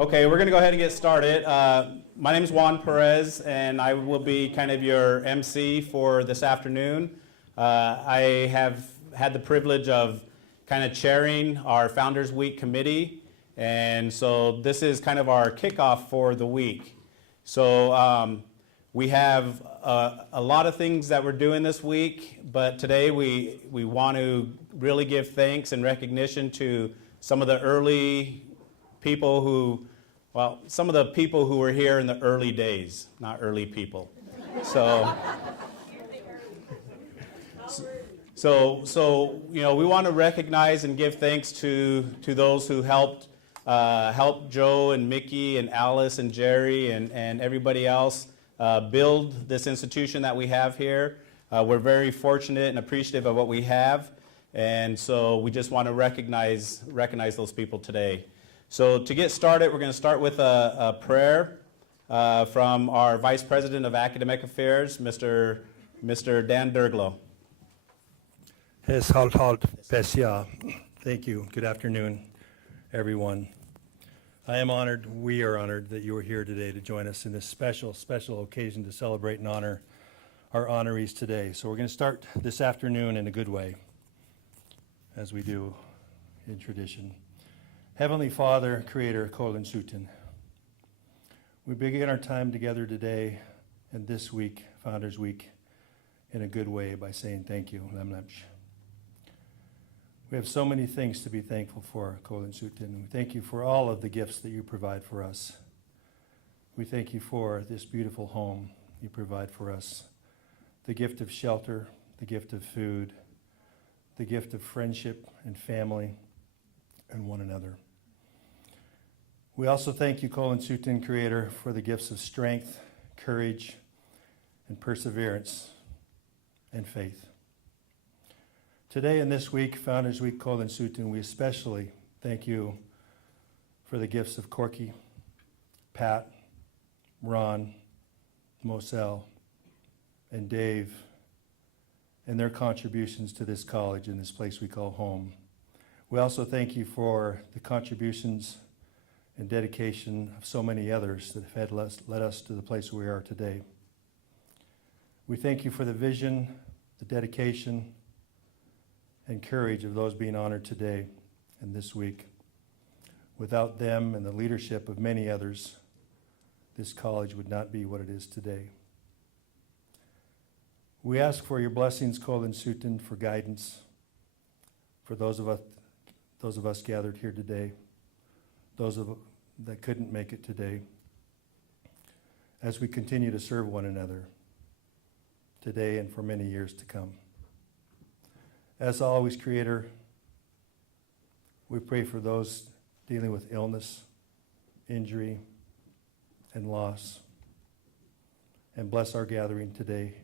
Okay, we're going to go ahead and get started. My name is Juan Perez, and I will be kind of your MC for this afternoon. I have had the privilege of kind of chairing our Founders Week committee, and so this is kind of our kickoff for the week. So we have a lot of things that we're doing this week, but today we want to really give thanks and recognition to some of the early people who, well, some of the people who were here in the early days, not early people. So you know, we want to recognize and give thanks to those who helped Joe and Mickey and Alice and Jerry and everybody else build this institution that we have here. We're very fortunate and appreciative of what we have, and so we just want to recognize those people today. So to get started, we're going to start with a prayer from our Vice President of Academic Affairs, Mr. Dan Derglo. Thank you. Good afternoon, everyone. I am honored, we are honored that you are here today to join us in this special occasion to celebrate and honor our honorees today. So we're going to start this afternoon in a good way, as we do in tradition. Heavenly Father, Creator, Corwin, we begin our time together today and this week, Founders Week, in a good way by saying thank you. We have so many things to be thankful for, Corwin. We thank you for all of the gifts that you provide for us. We thank you for this beautiful home you provide for us, the gift of shelter, the gift of food, the gift of friendship and family and one another. We also thank you, Corwin, Creator, for the gifts of strength, courage, and perseverance and faith. Today and this week, Founders Week, Corwin, we especially thank you for the gifts of Corky, Pat, Ron, Moselle, and Dave, and their contributions to this college and this place we call home. We also thank you for the contributions and dedication of so many others that have led us to the place where we are today. We thank you for the vision, the dedication, and courage of those being honored today and this week. Without them and the leadership of many others, this college would not be what it is today. We ask for your blessings, Corwin, for guidance for those of us gathered here today, those that couldn't make it today, as we continue to serve one another today and for many years to come. As always, Creator, we pray for those dealing with illness, injury, and loss, and bless our gathering today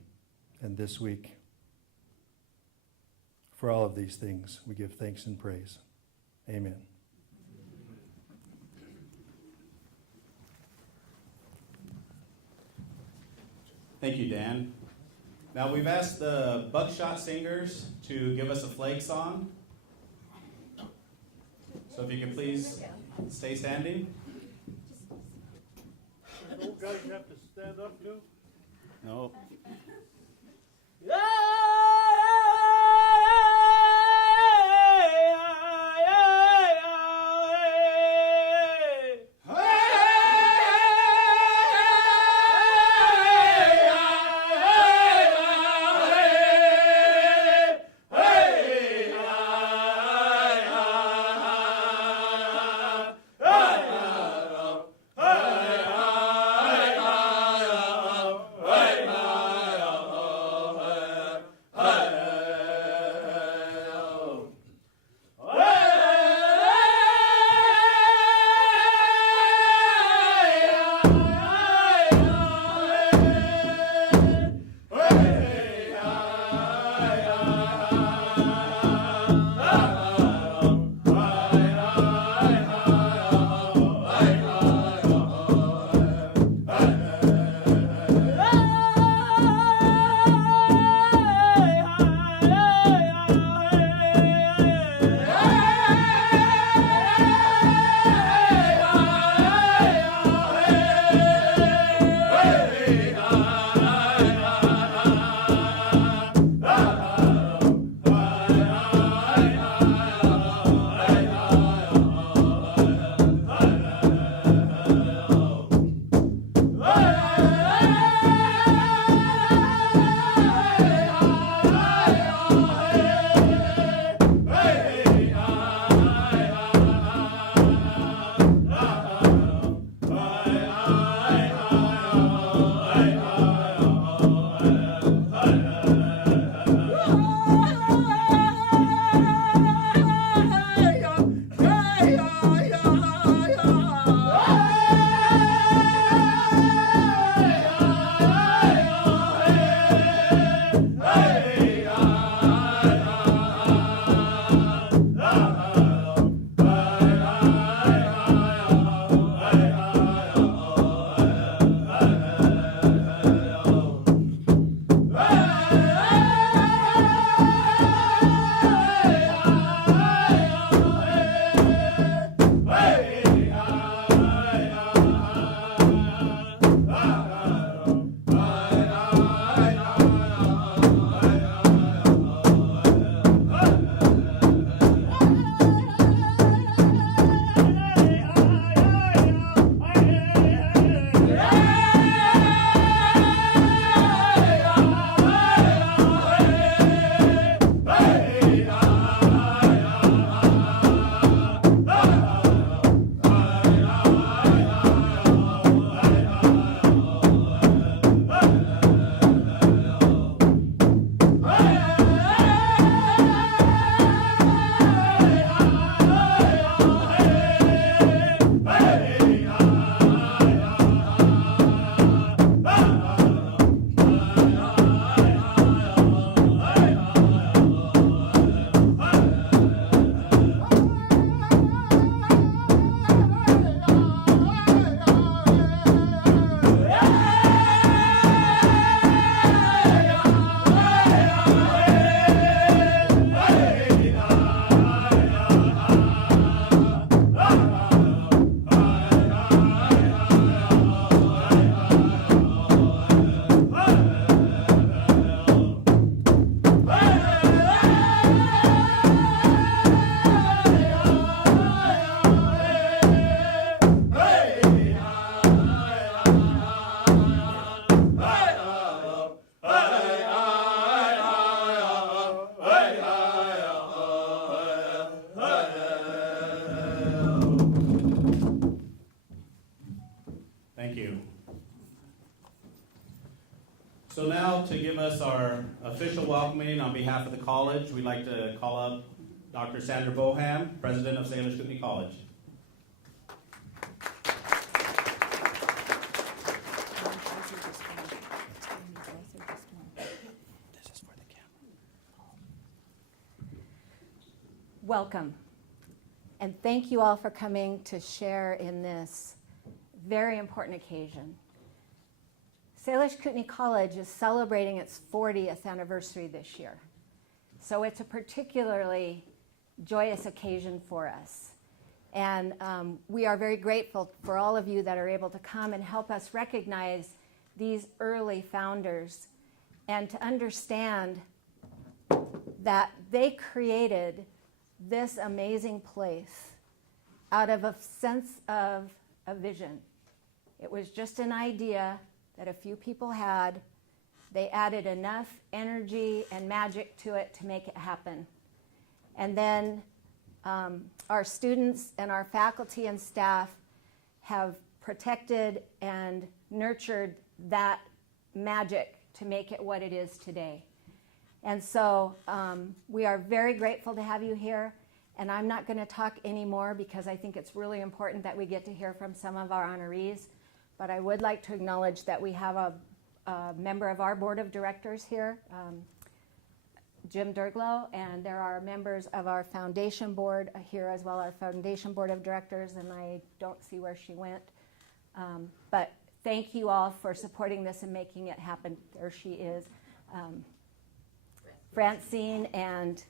and this week. For all of these things, we give thanks and praise. Amen. Thank you, Dan. Now we've asked the Buckshot Singers to give us a flag song. So if you could please stay standing. Old guys have to stand up too? No. Hey! So now to give us our official welcoming on behalf of the college, we'd like to call up Dr. Sandra Boham, President of Salish Kootenai College. Welcome, and thank you all for coming to share in this very important occasion. Salish Kootenai College is celebrating its 40th anniversary this year, so it's a particularly joyous occasion for us. And we are very grateful for all of you that are able to come and help us recognize these early founders and to understand that they created this amazing place out of a sense of a vision. It was just an idea that a few people had. They added enough energy and magic to it to make it happen. And then our students and our faculty and staff have protected and nurtured that magic to make it what it is today. And so we are very grateful to have you here. And I'm not going to talk anymore because I think it's really important that we get to hear from some of our honorees. But I would like to acknowledge that we have a member of our board of directors here, Jim Derglow, and there are members of our foundation board here as well, our foundation board of directors, and I don't see where she went. But thank you all for supporting this and making it happen. There she is. Francine and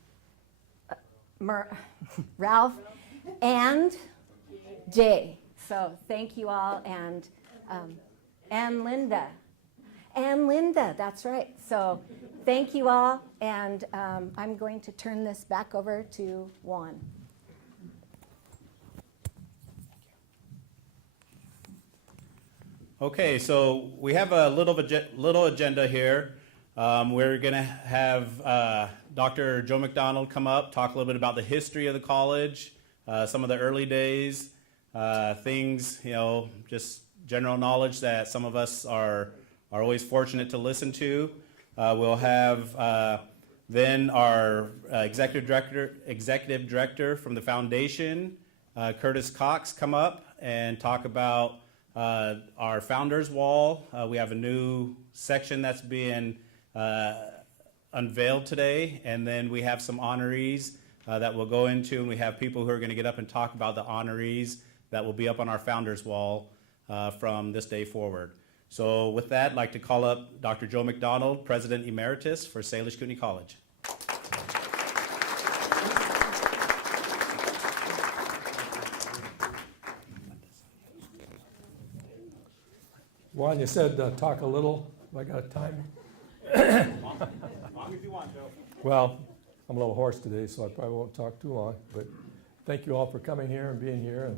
Ralph and Jay. So thank you all, and Linda. And Linda, that's right. So thank you all, and I'm going to turn this back over to Juan. Okay, so we have a little agenda here. We're going to have Dr. Joe McDonald come up, talk a little bit about the history of the college, some of the early days, things, just general knowledge that some of us are always fortunate to listen to. We'll have then our executive director from the foundation, Curtis Cox, come up and talk about our Founders Wall. We have a new section that's being unveiled today, and then we have some honorees that we'll go into, and we have people who are going to get up and talk about the honorees that will be up on our Founders Wall from this day forward. So with that, I'd like to call up Dr. Joe McDonald, President Emeritus for Salish Kootenai College. Juan, you said talk a little. Have I got time? As long as you want, Joe. Well, I'm a little hoarse today, so I probably won't talk too long. But thank you all for coming here and being here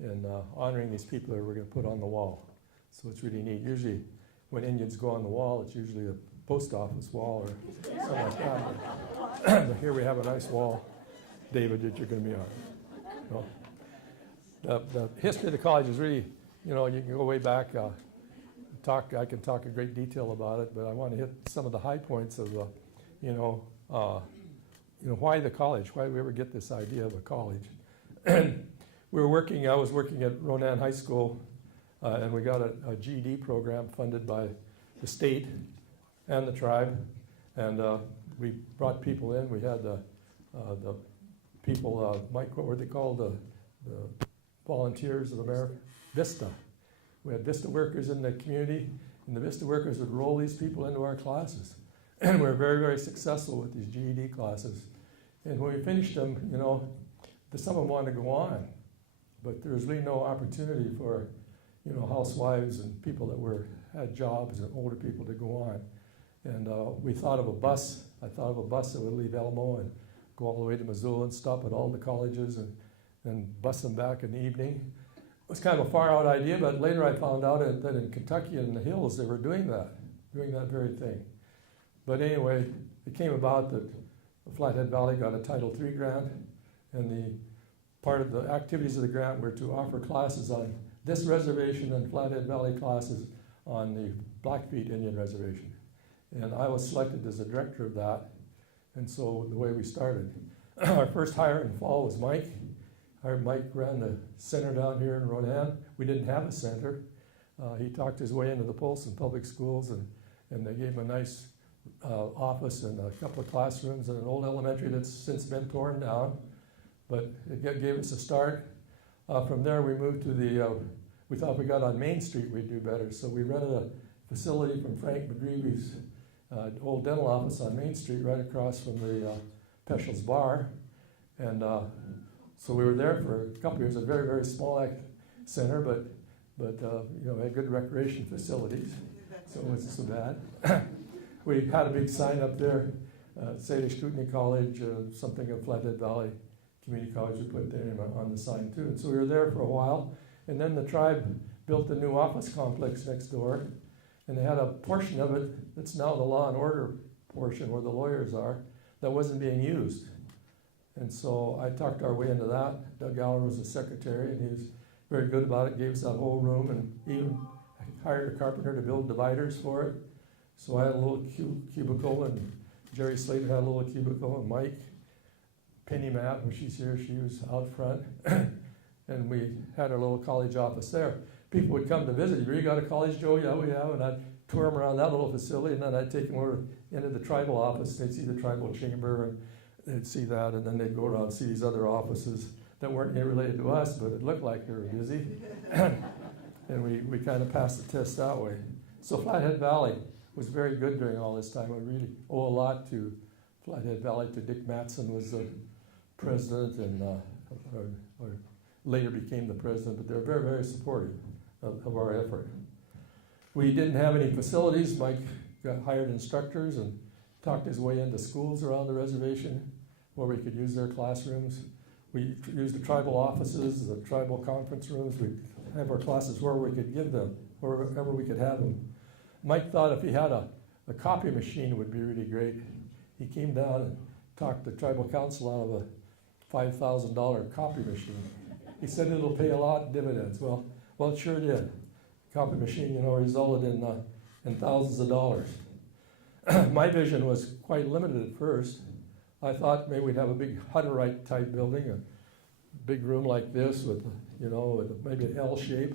and honoring these people that we're going to put on the wall. So it's really neat. Usually when Indians go on the wall, it's usually a post office wall or something like that. But here we have a nice wall, David, that you're going to be on. The history of the college is really, you can go way back. I can talk in great detail about it, but I want to hit some of the high points of, why the college, why did we ever get this idea of a college? I was working at Ronan High School, and we got a GED program funded by the state and the tribe, and we brought people in. We had the people, Mike, what were they called? The Volunteers of America, Vista. We had Vista workers in the community, and the Vista workers would roll these people into our classes. And we were very, very successful with these GED classes. And when we finished them, some of them wanted to go on, but there was really no opportunity for, housewives and people that had jobs and older people to go on. And we thought of a bus. I thought of a bus that would leave Elmo and go all the way to Moselle and stop at all the colleges and bus them back in the evening. It was kind of a far-out idea, but later I found out that in Kentucky and the hills they were doing that very thing. But anyway, it came about that the Flathead Valley got a Title III grant, and the part of the activities of the grant were to offer classes on this reservation and Flathead Valley classes on the Blackfeet Indian Reservation. And I was selected as the director of that. And so the way we started. Our first hire in fall was Mike. Mike ran the center down here in Ronan. We didn't have a center. He talked his way into the Polson Public Schools, and they gave him a nice office and a couple of classrooms and an old elementary that's since been torn down. But it gave us a start. From there, we moved to we thought if we got on Main Street, we'd do better. So we rented a facility from Frank Madrivi's old dental office on Main Street, right across from the Peschel's Bar. And so we were there for a couple of years, a very, very small center, but you know, had good recreation facilities, so it wasn't so bad. We had a big sign up there, Salish Kootenai College, something of Flathead Valley Community College, we put their name on the sign too. And so we were there for a while, and then the tribe built a new office complex next door, and they had a portion of it that's now the law and order portion where the lawyers are, that wasn't being used. And so I talked our way into that. Doug Aller was the secretary, and he was very good about it, gave us that whole room, and even hired a carpenter to build dividers for it. So I had a little cubicle, and Jerry Slater had a little cubicle, and Mike, Penny Matt, when she's here, she was out front. And we had our little college office there. People would come to visit. You got a college, Joe? Yeah, we have. And I'd tour them around that little facility, and then I'd take them over into the tribal office. They'd see the tribal chamber, and they'd see that, and then they'd go around and see these other offices that weren't related to us, but it looked like they were busy. And we kind of passed the test that way. So Flathead Valley was very good during all this time. I really owe a lot to Flathead Valley, to Dick Matson was the president, and or later became the president, but they're very, very supportive of our effort. We didn't have any facilities. Mike got hired instructors and talked his way into schools around the reservation where we could use their classrooms. We used the tribal offices, the tribal conference rooms. We'd have our classes where we could give them, wherever we could have them. Mike thought if he had a copy machine, it would be really great. He came down and talked the tribal council out of a $5,000 copy machine. He said it'll pay a lot in dividends. Well, it sure did. Copy machine, you know, resulted in thousands of dollars. My vision was quite limited at first. I thought maybe we'd have a big Hutterite type building, a big room like this with, you know, with maybe an L shape,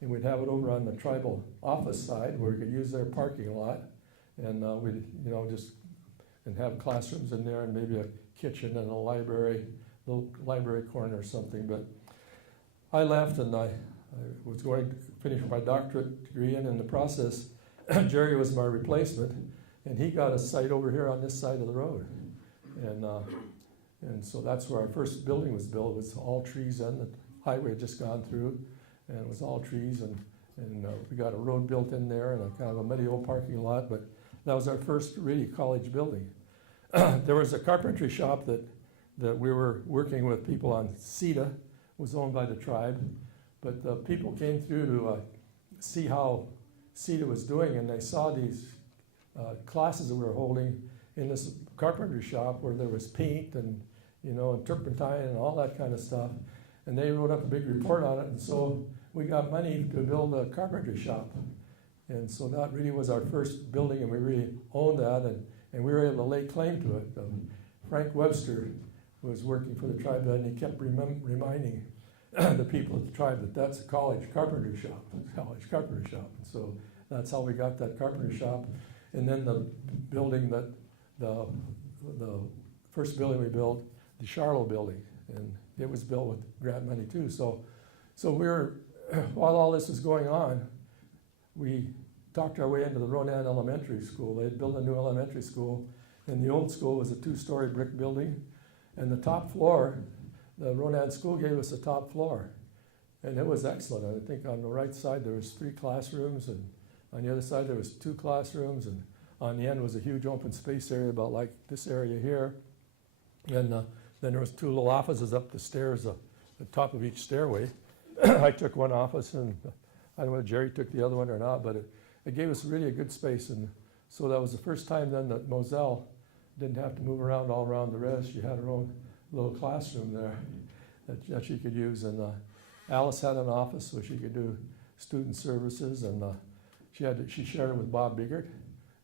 and we'd have it over on the tribal office side where we could use their parking lot, and we'd, you know, just and have classrooms in there and maybe a kitchen and a library, little library corner or something. But I left, and I was going to finish my doctorate degree, and in the process, Jerry was my replacement, and he got a site over here on this side of the road. And so that's where our first building was built. It was all trees, and the highway had just gone through, and it was all trees, and we got a road built in there and a kind of a muddy old parking lot, but that was our first really college building. There was a carpentry shop that we were working with people on. CETA was owned by the tribe, but the people came through to see how CETA was doing, and they saw these classes that we were holding in this carpentry shop where there was paint and, you know, and turpentine and all that kind of stuff. And they wrote up a big report on it, and so we got money to build a carpentry shop. And so that really was our first building, and we really owned that, and we were able to lay claim to it. Frank Webster was working for the tribe, and he kept reminding the people of the tribe that that's a college carpentry shop, And so that's how we got that carpentry shop. And then the building that, the first building we built, the Charlotte building, and it was built with grant money too. So we were, while all this was going on, we talked our way into the Ronan Elementary School. They had built a new elementary school, and the old school was a 2-story brick building, and the top floor, the Ronan School gave us the top floor, and it was excellent. I think on the right side there was 3 classrooms, and on the other side there was 2 classrooms, and on the end was a huge open space area about like this area here, and then there was 2 little offices up the stairs, the top of each stairway. I took one office, and I don't know if Jerry took the other one or not, but it gave us really a good space, and so that was the first time then that Moselle didn't have to move around all around the res. She had her own little classroom there that she could use, and Alice had an office so she could do student services, and she shared it with Bob Biggert,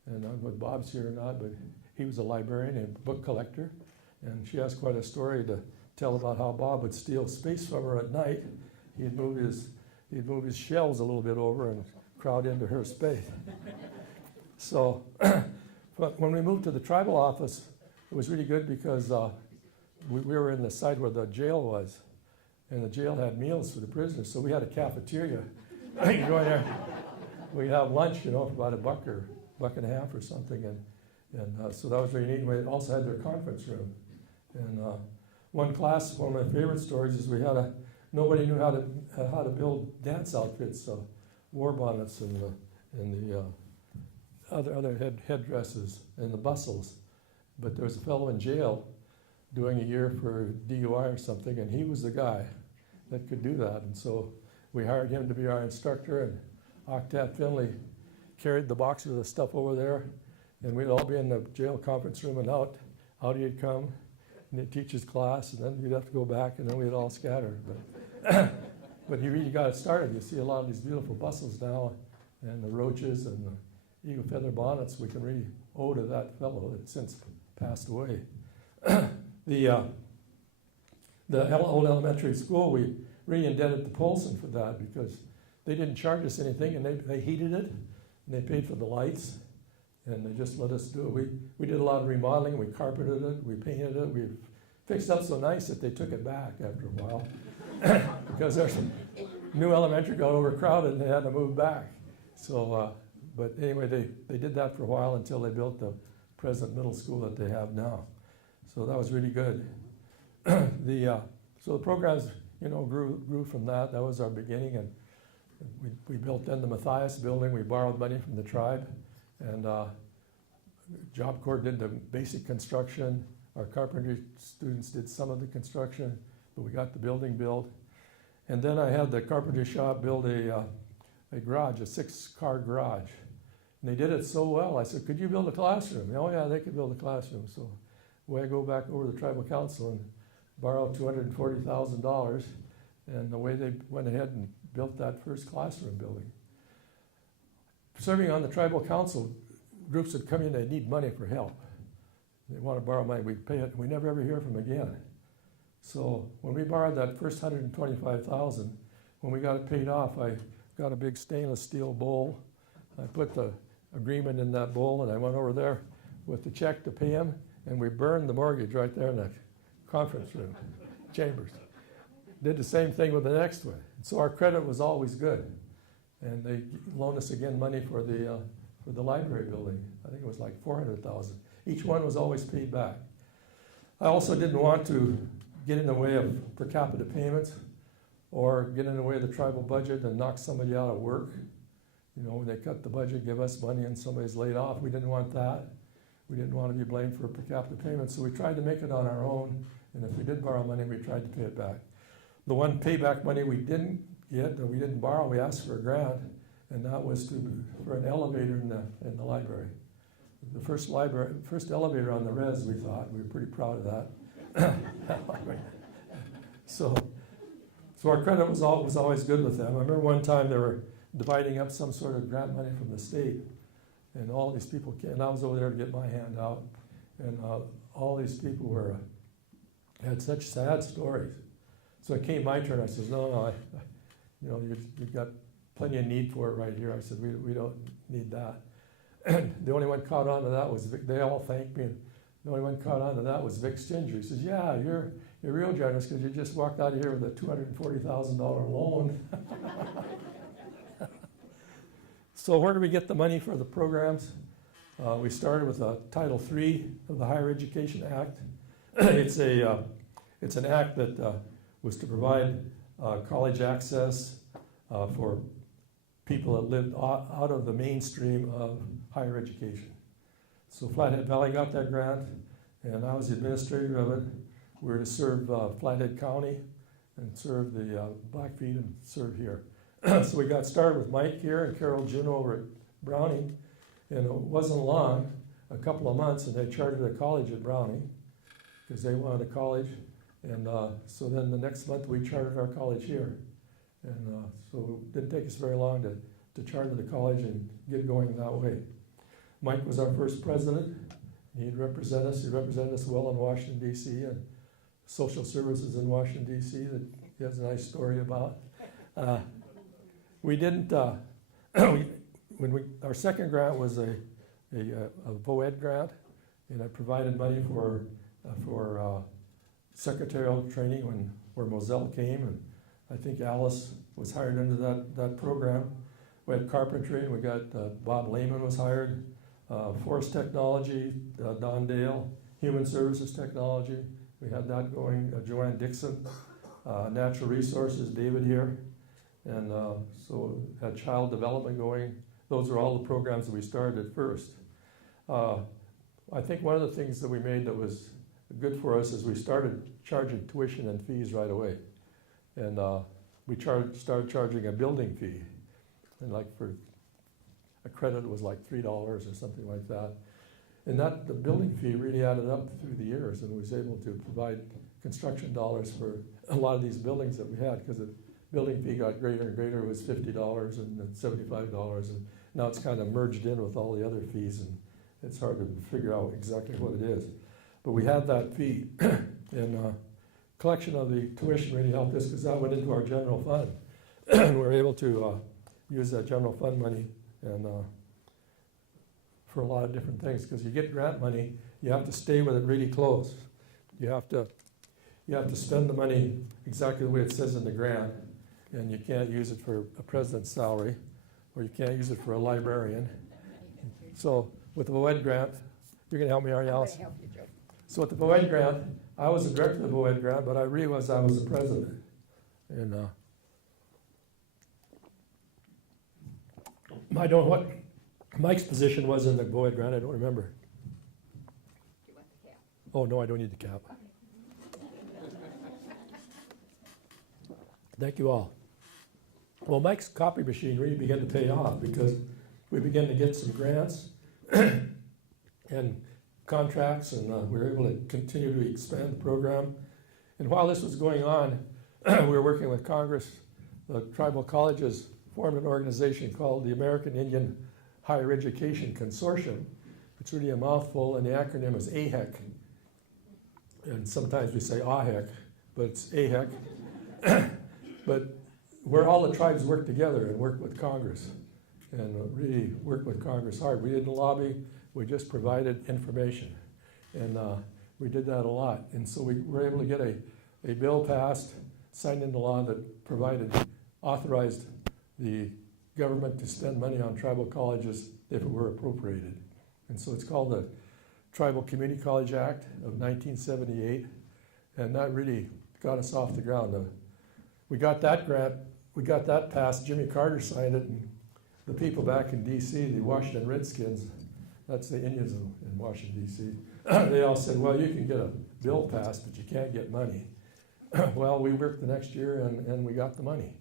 and I don't know if Bob's here or not, but he was a librarian and book collector, and she has quite a story to tell about how Bob would steal space from her at night. He'd move his shelves a little bit over and crowd into her space. So, but when we moved to the tribal office, it was really good because we were in the side where the jail was, and the jail had meals for the prisoners, so we had a cafeteria. You go in there, we'd have lunch, for about $1 or $1.50 or something, and so that was really neat. We also had their conference room, and one of my favorite stories is nobody knew how to build dance outfits, war bonnets and the other headdresses and the bustles. But there was a fellow in jail doing a year for DUI or something, and he was the guy that could do that. And so we hired him to be our instructor, and Octave Finley carried the boxes of the stuff over there, and we'd all be in the jail conference room, and out he'd come, and he'd teach his class, and then we'd have to go back, and then we'd all scatter. But he really got it started. You see a lot of these beautiful bustles now, and the roaches and the eagle feather bonnets we can really owe to that fellow that's since passed away. The old elementary school, we really indebted to Polson for that because they didn't charge us anything, and they heated it, and they paid for the lights, and they just let us do it. We did a lot of remodeling. We carpeted it, we painted it, we fixed it up so nice that they took it back after a while because there's new elementary got overcrowded and they had to move back. So, but anyway, they did that for a while until they built the present middle school that they have now. So that was really good. So the programs, grew from that. That was our beginning, and we built then the Matthias building. We borrowed money from the tribe, and Job Corps did the basic construction. Our carpentry students did some of the construction, but we got the building built. And then I had the carpentry shop build a garage, a 6-car garage. And they did it so well. I said, could you build a classroom? Oh yeah, they could build a classroom. So I go back over to the tribal council and borrow $240,000. And the way they went ahead and built that first classroom building. Serving on the tribal council, groups would come in, they need money for help. They want to borrow money, we pay it, we never ever hear from them again. So when we borrowed that first $125,000, when we got it paid off, I got a big stainless steel bowl. I put the agreement in that bowl, and I went over there with the check to pay him, and we burned the mortgage right there in the conference room, chambers. Did the same thing with the next one. So our credit was always good. And they loaned us again money for the library building. I think it was like $400,000. Each one was always paid back. I also didn't want to get in the way of per capita payments or get in the way of the tribal budget and knock somebody out of work. When they cut the budget, give us money and somebody's laid off. We didn't want that. We didn't want to be blamed for per capita payments, so we tried to make it on our own, and if we did borrow money, we tried to pay it back. The one payback money we didn't get, or we didn't borrow, we asked for a grant, and that was for an elevator in the library. The first elevator on the res, we thought. We were pretty proud of that. So our credit was always good with them. I remember one time they were dividing up some sort of grant money from the state, and all these people came, and I was over there to get my hand out, and all these people had such sad stories. So it came my turn. I said, no, you've got plenty of need for it right here. I said, we don't need that. And the only one caught on to that was Vic. They all thanked me, and the only one caught on to that was Vic Stinger. He says, yeah, you're real generous because you just walked out of here with a $240,000 loan. So where do we get the money for the programs? We started with Title III of the Higher Education Act. It's an act that was to provide college access for people that lived out of the mainstream of higher education. So Flathead Valley got that grant, and I was the administrator of it. We were to serve Flathead County and serve the Blackfeet and serve here. So we got started with Mike here and Carol Juneau over at Browning, and it wasn't long, a couple of months, and they chartered a college at Browning because they wanted a college. And so then the next month we chartered our college here. And so it didn't take us very long to charter the college and get going that way. Mike was our first president. He'd represent us. He represented us well in Washington, D.C. and social services in Washington, D.C. that he has a nice story about. We didn't, our second grant was a VOED grant, and I provided money for secretarial training where Moselle came, and I think Alice was hired into that program. We had carpentry, and we got Bob Lehman was hired, forest technology, Don Dale, human services technology. We had that going, Joanne Dixon, natural resources, David here, and so had child development going. Those are all the programs that we started at first. I think one of the things that we made that was good for us is we started charging tuition and fees right away. And we started charging a building fee. And like for a credit, it was like $3 or something like that. And the building fee really added up through the years and was able to provide construction dollars for a lot of these buildings that we had, because the building fee got greater and greater. It was $50 and then $75, and now it's kind of merged in with all the other fees, and it's hard to figure out exactly what it is. But we had that fee, and collection of the tuition really helped us because that went into our general fund. And we were able to use that general fund money and for a lot of different things, because you get grant money, you have to stay with it really close. You have to spend the money exactly the way it says in the grant, and you can't use it for a president's salary, or you can't use it for a librarian. So with the VOED grant, you're going to help me, are you, Alice? Help you, Joe. So with the VOED grant, I was the director of the VOED grant, but I realized I was the president. And I don't know what Mike's position was in the VOED grant. I don't remember. You want the cap? Oh, no, I don't need the cap. Thank you all. Well, Mike's copy machine really began to pay off because we began to get some grants and contracts, and we were able to continue to expand the program. And while this was going on, we were working with Congress. The tribal colleges formed an organization called the American Indian Higher Education Consortium. It's really a mouthful, and the acronym is AHEC. And sometimes we say AHEC, but it's AHEC. But where all the tribes work together and work with Congress, and really work with Congress hard. We didn't lobby, we just provided information. And we did that a lot. And so we were able to get a bill passed, signed into law that authorized the government to spend money on tribal colleges if it were appropriated. And so it's called the Tribal Community College Act of 1978. And that really got us off the ground. We got that grant, we got that passed, Jimmy Carter signed it, and the people back in D.C., the Washington Redskins, that's the Indians in Washington, D.C., they all said, well, you can get a bill passed, but you can't get money. Well, we worked the next year, and we got the money.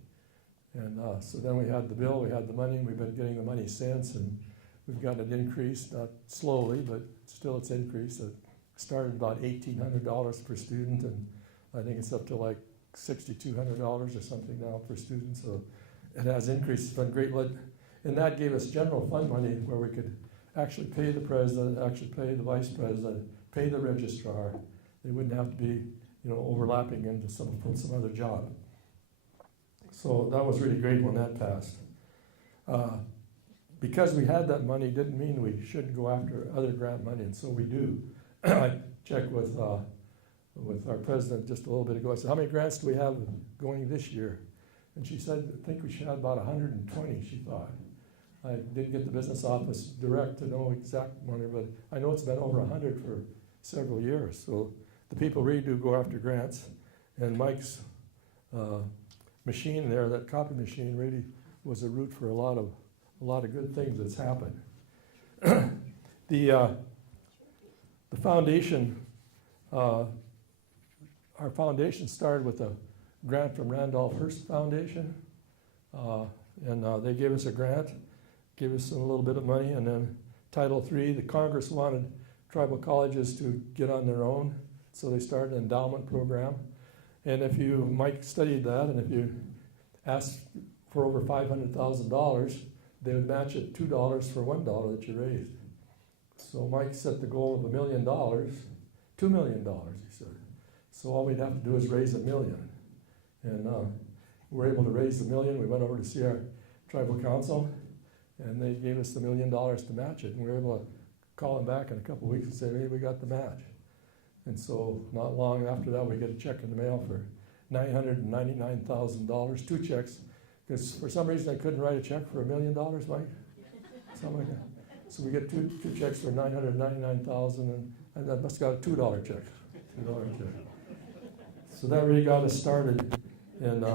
And so then we had the bill, we had the money, and we've been getting the money since, and we've gotten it increased, not slowly, but still it's increased. It started about $1,800 per student, and I think it's up to like $6,200 or something now per student, so it has increased. It's been great. And that gave us general fund money where we could actually pay the president, actually pay the vice president, pay the registrar. They wouldn't have to be, overlapping into some other job. So that was really great when that passed. Because we had that money didn't mean we shouldn't go after other grant money, and so we do. I checked with our president just a little bit ago. I said, how many grants do we have going this year? And she said, I think we should have about 120, she thought. I didn't get the business office direct to know exact money, but I know it's been over 100 for several years. So the people really do go after grants. And Mike's machine there, that copy machine, really was a root for a lot of good things that's happened. The foundation, our foundation started with a grant from Randolph Hearst Foundation, and they gave us a grant, gave us a little bit of money, and then Title III, the Congress wanted tribal colleges to get on their own, so they started an endowment program. And if you, Mike studied that, and if you asked for over $500,000, they would match it $2 for $1 that you raised. So Mike set the goal of $1 million, $2 million, he said. So all we'd have to do is raise $1 million. And we were able to raise $1 million. We went over to see our tribal council, and they gave us $1 million to match it. And we were able to call them back in a couple of weeks and say, hey, we got the match. And so not long after that, we get a check in the mail for $999,000, 2 checks, because for some reason I couldn't write a check for $1 million, Mike? Something like that. So we get two checks for $999,000, and that must have got a $2 check. $2 check. So that really got us started, and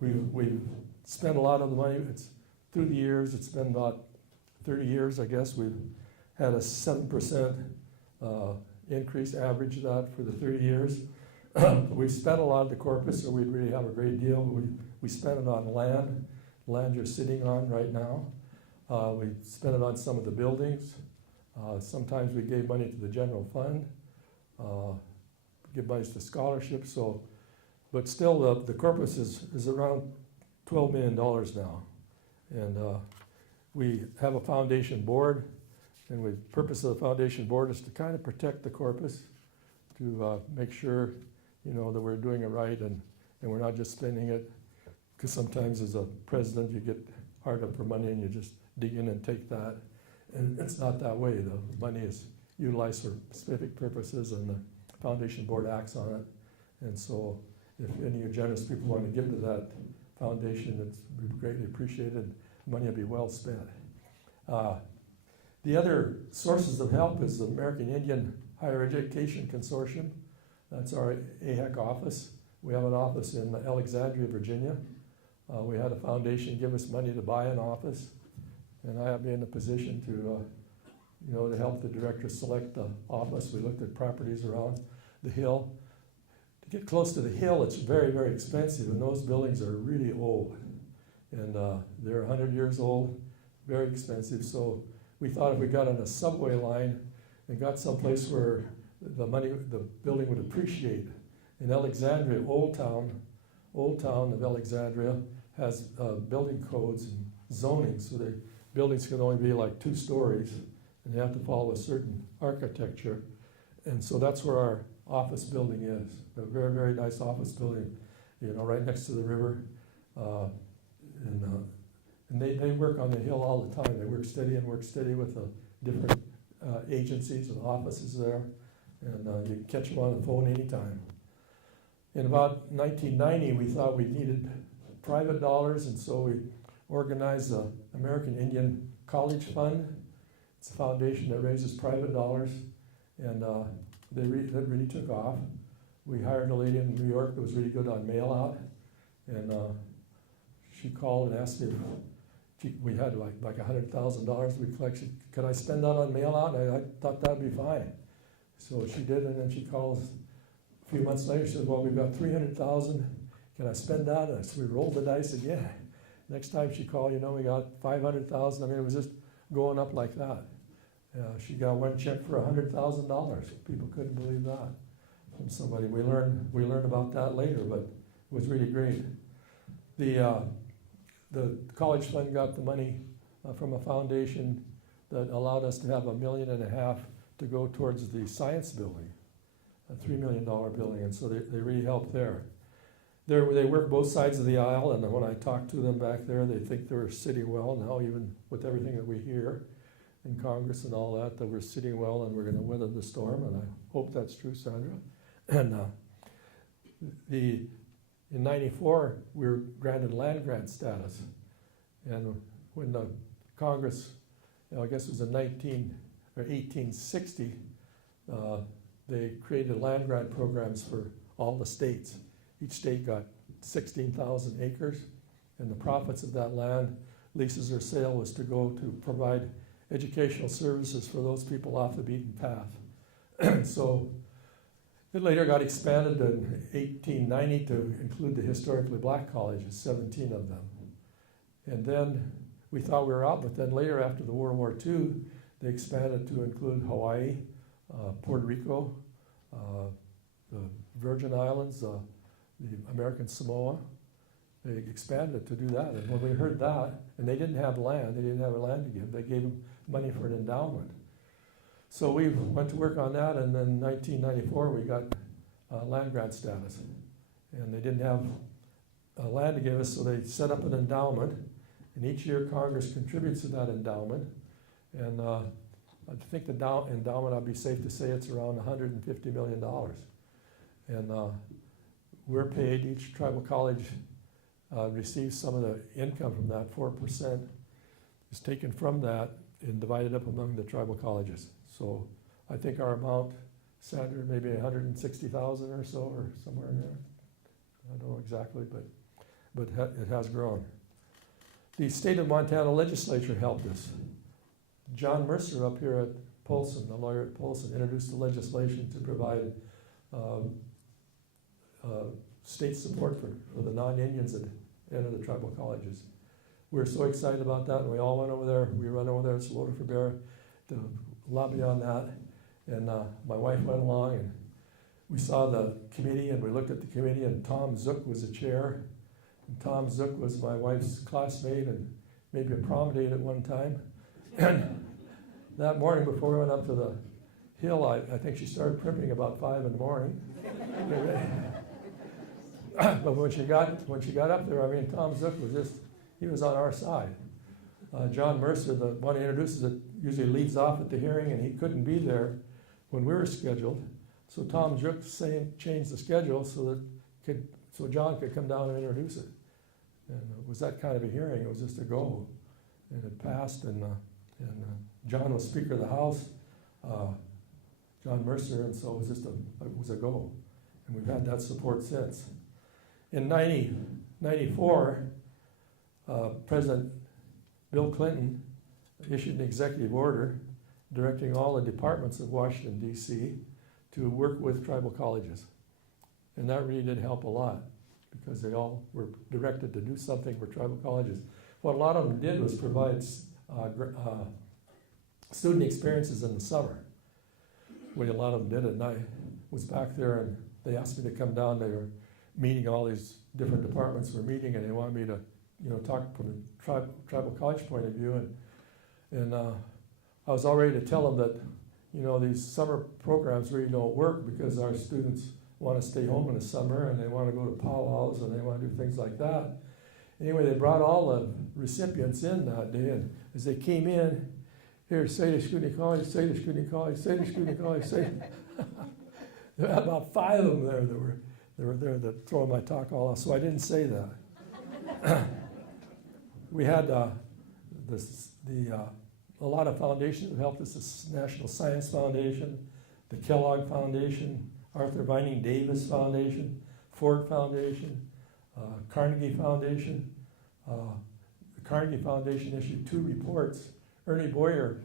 we've spent a lot of the money. It's through the years. It's been about 30 years, I guess. We've had a 7% increase, average that for the 30 years. We've spent a lot of the corpus, so we really have a great deal. We spent it on land you're sitting on right now. We spent it on some of the buildings. Sometimes we gave money to the general fund, give money to scholarships. But still, the corpus is around $12 million now. And we have a foundation board, and the purpose of the foundation board is to kind of protect the corpus, to make sure, that we're doing it right and we're not just spending it, because sometimes as a president you get hard up for money and you just dig in and take that. And it's not that way. The money is utilized for specific purposes, and the foundation board acts on it. And so if any of you generous people want to give to that foundation, it's greatly appreciated. Money will be well spent. The other sources of help is the American Indian Higher Education Consortium. That's our AHEC office. We have an office in Alexandria, Virginia. We had a foundation give us money to buy an office, and I have been in a position to help the director select the office. We looked at properties around the hill. To get close to the hill, it's very, very expensive, and those buildings are really old. And they're 100 years old, very expensive. So we thought if we got on a subway line and got someplace where the building would appreciate. In Alexandria, Old Town of Alexandria has building codes and zoning, so the buildings can only be like 2 stories, and they have to follow a certain architecture. And so that's where our office building is. A very, very nice office building, right next to the river. And they work on the hill all the time. They work steady with the different agencies and offices there. And you can catch them on the phone anytime. In about 1990, we thought we needed private dollars, and so we organized the American Indian College Fund. It's a foundation that raises private dollars, and that really took off. We hired a lady in New York that was really good on mail out, and she called and asked me if we had like $100,000 we collected. Could I spend that on mail out? And I thought that'd be fine. So she did, and then she calls a few months later. She said, well, we've got $300,000. Can I spend that? And so we rolled the dice again. Next time she called, we got $500,000. I mean, it was just going up like that. She got one check for $100,000. People couldn't believe that from somebody. We learned about that later, but it was really great. The college fund got the money from a foundation that allowed us to have $1.5 million to go towards the science building, a $3 million building, and so they really helped there. They work both sides of the aisle, and when I talk to them back there, they think they're sitting well now, even with everything that we hear in Congress and all that we're sitting well and we're going to weather the storm, and I hope that's true, Sandra. And in '94, we were granted land grant status, and when the Congress, I guess it was in 1860, they created land grant programs for all the states. Each state got 16,000 acres, and the profits of that land, leases or sale, was to go to provide educational services for those people off the beaten path. So it later got expanded in 1890 to include the historically black colleges, 17 of them. And then we thought we were out, but then later after the World War II, they expanded to include Hawaii, Puerto Rico, the Virgin Islands, the American Samoa. They expanded to do that. And when we heard that, and they didn't have land, they didn't have land to give, they gave them money for an endowment. So we went to work on that, and then in 1994 we got land grant status. And they didn't have land to give us, so they set up an endowment. And each year Congress contributes to that endowment. And I think the endowment, I'd be safe to say it's around $150 million. And we're paid, each tribal college receives some of the income from that. 4% is taken from that and divided up among the tribal colleges. So I think our amount, Sandra, maybe 160,000 or so, or somewhere in there. I don't know exactly, but it has grown. The state of Montana legislature helped us. John Mercer up here at Polson, the lawyer at Polson, introduced the legislation to provide state support for the non-Indians at the end of the tribal colleges. We were so excited about that, and we all went over there. We ran over there, Sloter for Bear, to lobby on that. And my wife went along, and we saw the committee, and we looked at the committee, and Tom Zook was the chair. And Tom Zook was my wife's classmate and maybe a prom date at one time. And that morning before we went up to the hill, I think she started primping about 5 in the morning. But when she got up there, I mean, Tom Zook was he was on our side. John Mercer, the one who introduces it, usually leads off at the hearing, and he couldn't be there when we were scheduled. So Tom Zook changed the schedule so John could come down and introduce it. And it was that kind of a hearing. It was just a go. And it passed, and John was Speaker of the House, John Mercer, and so it was a go. And we've had that support since. In 1994, President Bill Clinton issued an executive order directing all the departments of Washington, D.C. to work with tribal colleges. And that really did help a lot, because they all were directed to do something for tribal colleges. What a lot of them did was provide student experiences in the summer. A lot of them did it, and I was back there, and they asked me to come down. They were meeting, all these different departments were meeting, and they wanted me to, talk from a tribal college point of view. And I was all ready to tell them that, these summer programs really don't work, because our students want to stay home in the summer, and they want to go to powwows, and they want to do things like that. Anyway, they brought all the recipients in that day, and as they came in, here, Salish Community College, Salish Community College, Salish Community College, there were about 5 of them there that were there that throwing my talk all off, so I didn't say that. We had a lot of foundations that helped us, the National Science Foundation, the Kellogg Foundation, Arthur Vining Davis Foundation, Ford Foundation, Carnegie Foundation. The Carnegie Foundation issued 2 reports. Ernie Boyer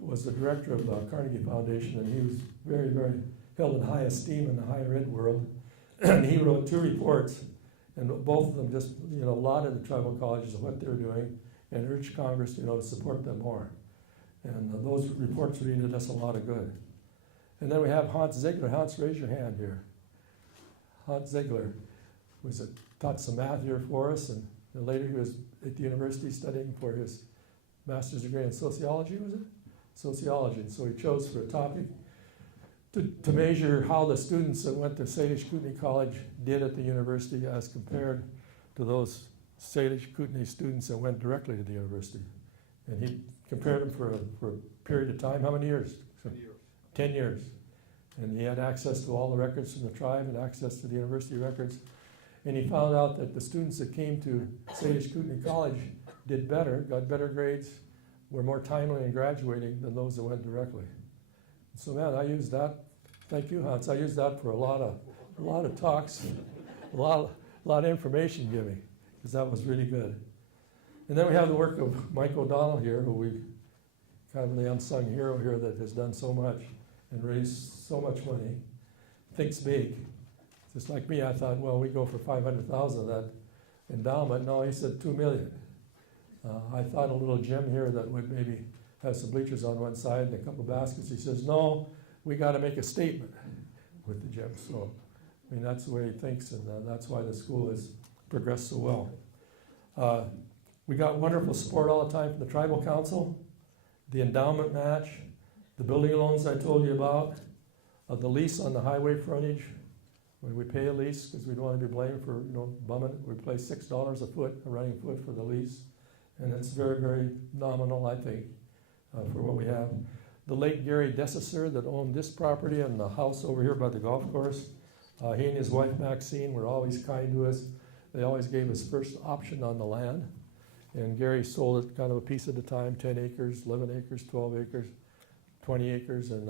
was the director of the Carnegie Foundation, and he was very, very held in high esteem in the higher ed world. And he wrote 2 reports, and both of them just, lauded the tribal colleges of what they're doing and urged Congress, to support them more. And those reports really did us a lot of good. And then we have Hans Ziegler. Hans, raise your hand here. Hans Ziegler taught some math here for us, and later he was at the university studying for his master's degree in sociology, was it? Sociology. And so he chose for a topic to measure how the students that went to Salish Kootenai College did at the university as compared to those Salish Kootenai students that went directly to the university. And he compared them for a period of time. How many years? 10 years. 10 years. And he had access to all the records from the tribe and access to the university records. And he found out that the students that came to Salish Kootenai College did better, got better grades, were more timely in graduating than those that went directly. So man, I used that. Thank you, Hans. I used that for a lot of talks, a lot of information giving, because that was really good. And then we have the work of Mike O'Donnell here, who we kind of the unsung hero here that has done so much and raised so much money. Thinks big. Just like me, I thought, well, we go for 500,000 of that endowment. No, he said 2 million. I thought a little gym here that would maybe have some bleachers on one side and a couple baskets. He says, no, we got to make a statement with the gym. So, I mean, that's the way he thinks, and that's why the school has progressed so well. We got wonderful support all the time from the Tribal Council, the endowment match, the building loans I told you about, the lease on the highway frontage. When we pay a lease, because we don't want to be blamed for, bumming, we pay $6 a foot, a running foot for the lease. And it's very, very nominal, I think, for what we have. The late Gary Dessessor that owned this property and the house over here by the golf course, he and his wife Maxine were always kind to us. They always gave us first option on the land. And Gary sold it kind of a piece at a time, 10 acres, 11 acres, 12 acres, 20 acres, and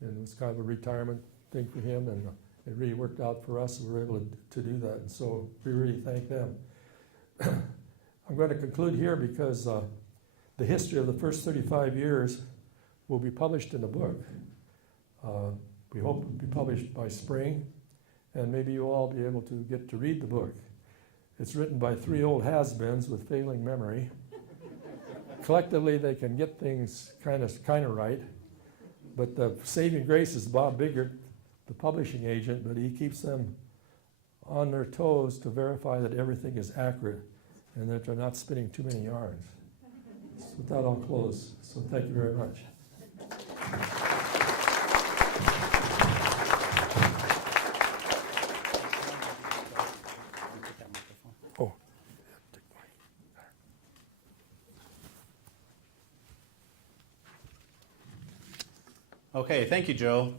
it was kind of a retirement thing for him, and it really worked out for us. We were able to do that, and so we really thank them. I'm going to conclude here because the history of the first 35 years will be published in a book. We hope it will be published by spring, and maybe you'll all be able to get to read the book. It's written by 3 old has-beens with failing memory. Collectively, they can get things kind of right, but the saving grace is Bob Biggert, the publishing agent, but he keeps them on their toes to verify that everything is accurate and that they're not spinning too many yarns. So with that, I'll close. So thank you very much. Oh. Okay, thank you, Joe.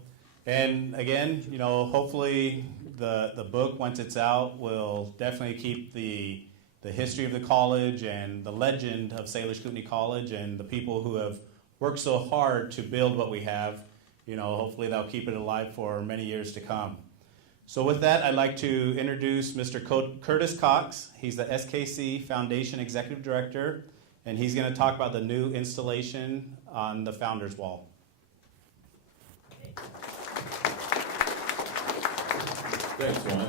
And again, hopefully the book, once it's out, will definitely keep the history of the college and the legend of Salish Kootenai College and the people who have worked so hard to build what we have. Hopefully they'll keep it alive for many years to come. So with that, I'd like to introduce Mr. Curtis Cox. He's the SKC Foundation Executive Director, and he's going to talk about the new installation on the Founders Wall. Thanks, Juan.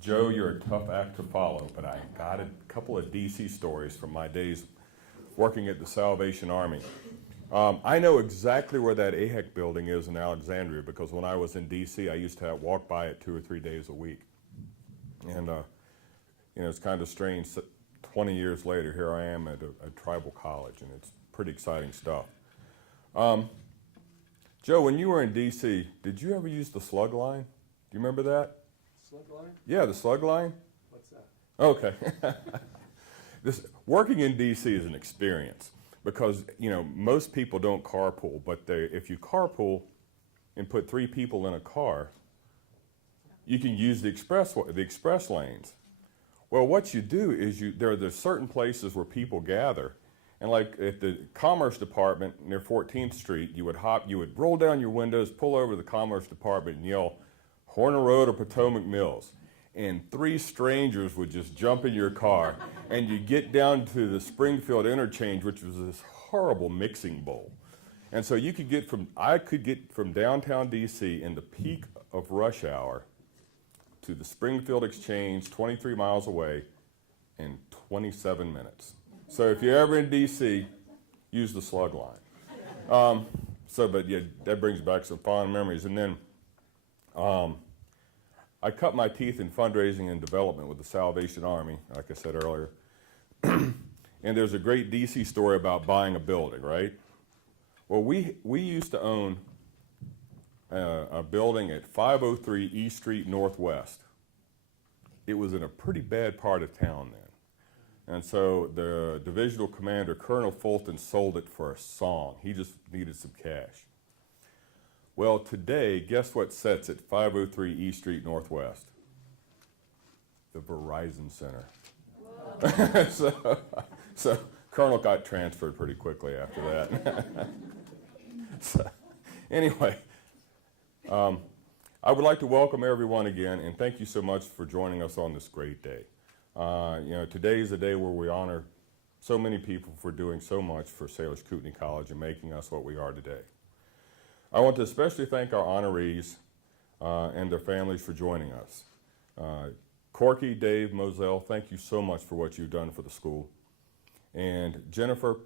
Joe, you're a tough act to follow, but I got a couple of DC stories from my days working at the Salvation Army. I know exactly where that AHEC building is in Alexandria because when I was in DC, I used to walk by it 2 or 3 days a week. And, it's kind of strange. 20 years later, here I am at a tribal college, and it's pretty exciting stuff. Joe, when you were in DC, did you ever use the slug line? Do you remember that? Slug line? Yeah, the slug line. What's that? Okay. Working in DC is an experience because, most people don't carpool, but if you carpool and put 3 people in a car, you can use the express lanes. Well, what you do is there's certain places where people gather, and like at the Commerce Department near 14th Street, you would roll down your windows, pull over to the Commerce Department and yell, Horner Road or Potomac Mills. And 3 strangers would just jump in your car, and you get down to the Springfield interchange, which was this horrible mixing bowl. And so I could get from downtown DC in the peak of rush hour to the Springfield Exchange, 23 miles away, in 27 minutes. So if you're ever in DC, use the slug line. But that brings back some fond memories. And then I cut my teeth in fundraising and development with the Salvation Army, like I said earlier. And there's a great DC story about buying a building, right? Well, we used to own a building at 503 East Street Northwest. It was in a pretty bad part of town then. And so the divisional commander, Colonel Fulton, sold it for a song. He just needed some cash. Well, today, guess what sits at 503 East Street Northwest? The Verizon Center. so Colonel got transferred pretty quickly after that. So, anyway, I would like to welcome everyone again, and thank you so much for joining us on this great day. Today is a day where we honor so many people for doing so much for Salish Kootenai College and making us what we are today. I want to especially thank our honorees and their families for joining us. Corky, Dave, Moselle, thank you so much for what you've done for the school. And Jennifer,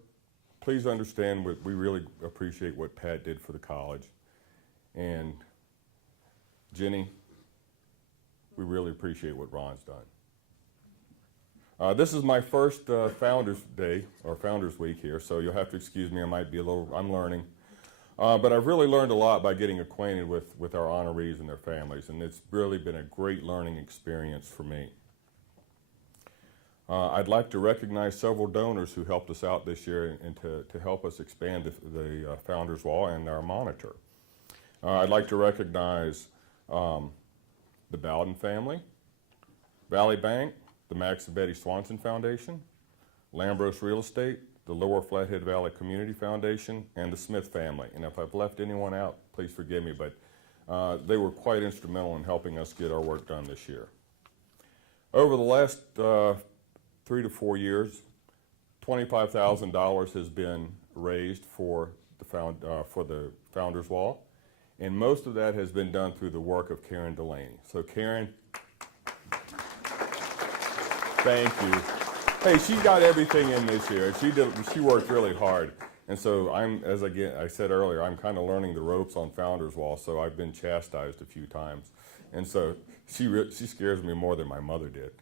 please understand we really appreciate what Pat did for the college. And Jenny, we really appreciate what Ron's done. This is my first Founders Day, or Founders Week here, so you'll have to excuse me, I'm learning. But I've really learned a lot by getting acquainted with our honorees and their families, and it's really been a great learning experience for me. I'd like to recognize several donors who helped us out this year and to help us expand the Founders Wall and our monitor. I'd like to recognize the Bowden family, Valley Bank, the Max and Betty Swanson Foundation, Lambros Real Estate, the Lower Flathead Valley Community Foundation, and the Smith family. And if I've left anyone out, please forgive me, but they were quite instrumental in helping us get our work done this year. Over the last 3 to 4 years, $25,000 has been raised for the Founders Wall, and most of that has been done through the work of Karen Delaney. So Karen, thank you. Hey, she got everything in this year. She worked really hard. And so as I said earlier, I'm kind of learning the ropes on Founders Wall, so I've been chastised a few times. And so she scares me more than my mother did.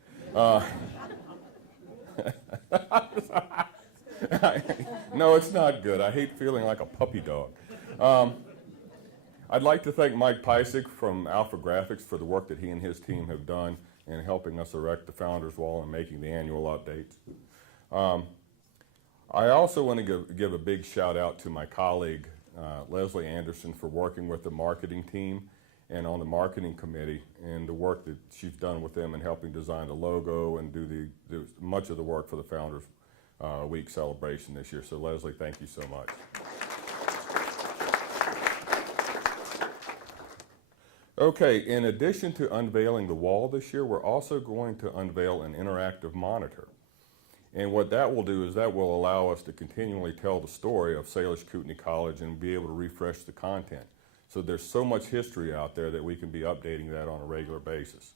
No, it's not good. I hate feeling like a puppy dog. I'd like to thank Mike Pysick from Alpha Graphics for the work that he and his team have done in helping us erect the Founders Wall and making the annual updates. I also want to give a big shout out to my colleague, Leslie Anderson, for working with the marketing team and on the marketing committee, and the work that she's done with them in helping design the logo and do much of the work for the Founders Week celebration this year. So Leslie, thank you so much. Okay, in addition to unveiling the wall this year, we're also going to unveil an interactive monitor. And what that will do is that will allow us to continually tell the story of Salish Kootenai College and be able to refresh the content. So there's so much history out there that we can be updating that on a regular basis.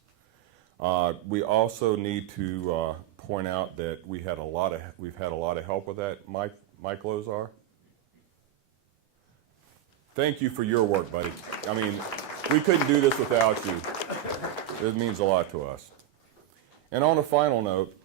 We also need to point out that we've had a lot of help with that. Mike Lozar, thank you for your work, buddy. I mean, we couldn't do this without you. It means a lot to us. And on a final note,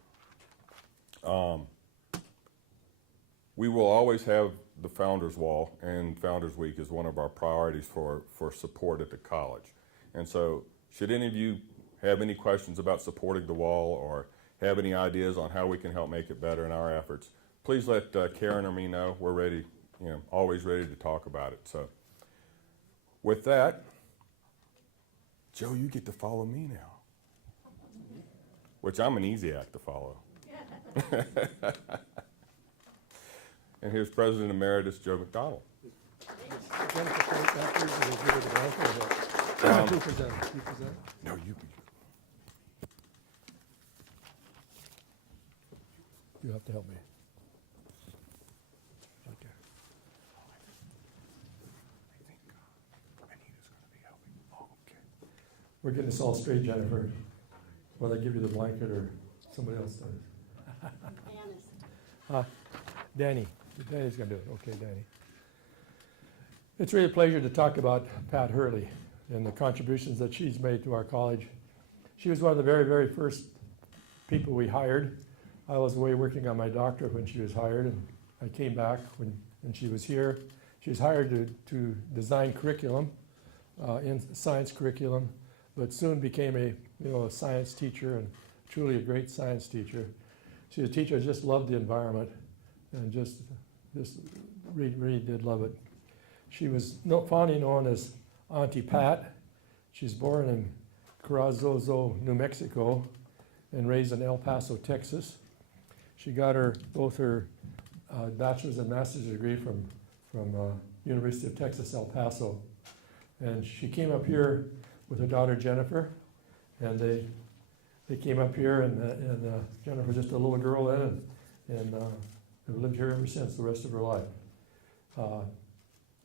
we will always have the Founders Wall, and Founders Week is one of our priorities for support at the college. And so should any of you have any questions about supporting the wall or have any ideas on how we can help make it better in our efforts, please let Karen or me know. We're ready, always ready to talk about it. So with that, Joe, you get to follow me now, which I'm an easy act to follow. And here's President Emeritus Joe McDonald. No, you. You have to help me. Okay. I think Anita's going to be helping. Oh, okay. We're getting this all straight, Jennifer. Whether I give you the blanket or somebody else does. Danny. Danny's going to do it. Okay, Danny. It's really a pleasure to talk about Pat Hurley and the contributions that she's made to our college. She was one of the very, very first people we hired. I was away working on my doctorate when she was hired, and I came back when she was here. She was hired to design curriculum, in science curriculum, but soon became a science teacher, and truly a great science teacher. She was a teacher who just loved the environment and just really did love it. She was fondly known as Auntie Pat. She's born in Carrizozo, New Mexico, and raised in El Paso, Texas. She got both her bachelor's and master's degree from University of Texas, El Paso. And she came up here with her daughter Jennifer, and they came up here, and Jennifer was just a little girl then, and have lived here ever since the rest of her life.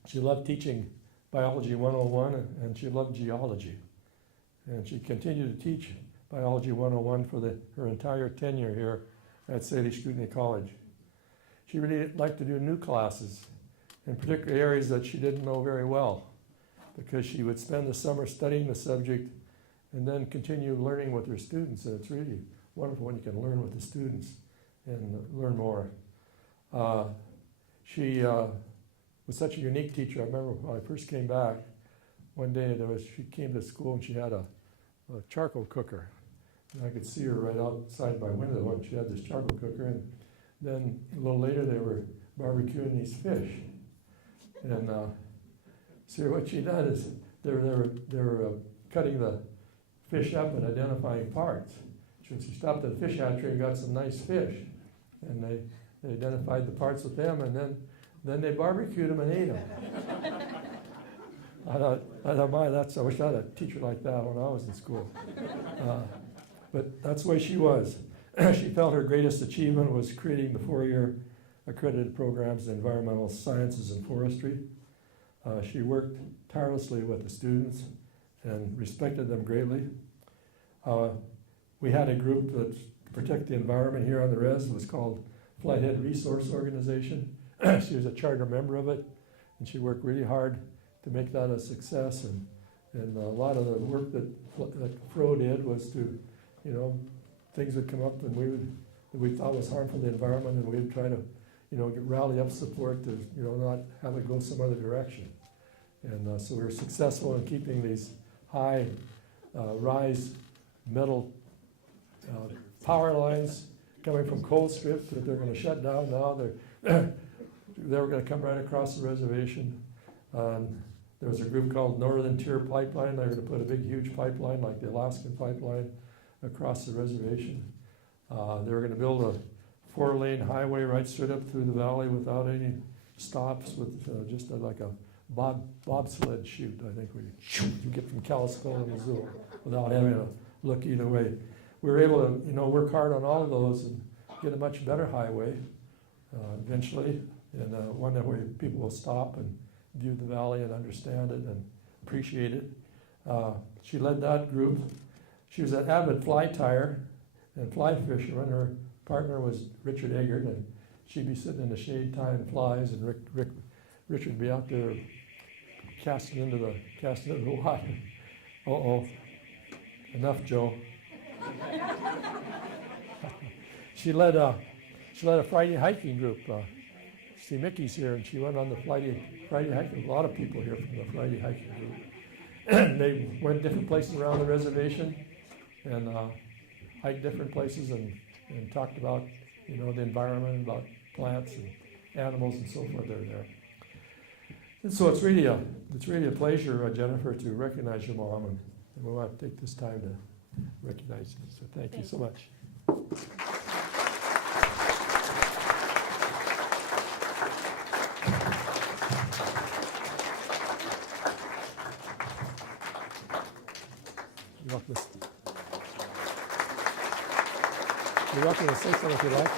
She loved teaching Biology 101, and she loved geology. And she continued to teach Biology 101 for her entire tenure here at Salish Kootenai College. She really liked to do new classes, in particular areas that she didn't know very well, because she would spend the summer studying the subject and then continue learning with her students. And it's really wonderful when you can learn with the students and learn more. She was such a unique teacher. I remember when I first came back, one day she came to school and she had a charcoal cooker. And I could see her right outside my window and she had this charcoal cooker. And then a little later they were barbecuing these fish. And so what she done is they were cutting the fish up and identifying parts. She stopped at the fish hatchery and got some nice fish. And they identified the parts with them, and then they barbecued them and ate them. I thought, I wish I had a teacher like that when I was in school. But that's the way she was. She felt her greatest achievement was creating the 4-year accredited programs in environmental sciences and forestry. She worked tirelessly with the students and respected them greatly. We had a group that protect the environment here on the res. It was called Flathead Resource Organization. She was a charter member of it, and she worked really hard to make that a success. And a lot of the work that Fro did was to, things would come up and we thought was harmful to the environment, and we'd try to, rally up support to, not have it go some other direction. And so we were successful in keeping these high rise metal power lines coming from coal strip that they're going to shut down now. They were going to come right across the reservation. There was a group called Northern Tier Pipeline. They were going to put a big, huge pipeline like the Alaskan pipeline across the reservation. They were going to build a 4-lane highway right straight up through the valley without any stops, with just like a bobsled chute. I think you get from Kalispell to Missoula without having to look either way. We were able to, work hard on all of those and get a much better highway eventually, and one that way people will stop and view the valley and understand it and appreciate it. She led that group. She was an avid fly tyer and fly fisherman. Her partner was Richard Eggert, and she'd be sitting in the shade tying flies, and Richard would be out there casting into the water. Uh-oh. Enough, Joe. She led a Friday hiking group. See, Mickey's here, and she went on the Friday hiking. A lot of people here from the Friday hiking group. They went different places around the reservation and hiked different places and talked about, the environment, about plants and animals and so forth that are there. And so it's really a pleasure, Jennifer, to recognize your mom, and we want to take this time to recognize you. So thank you so much. You're welcome to say something if you like.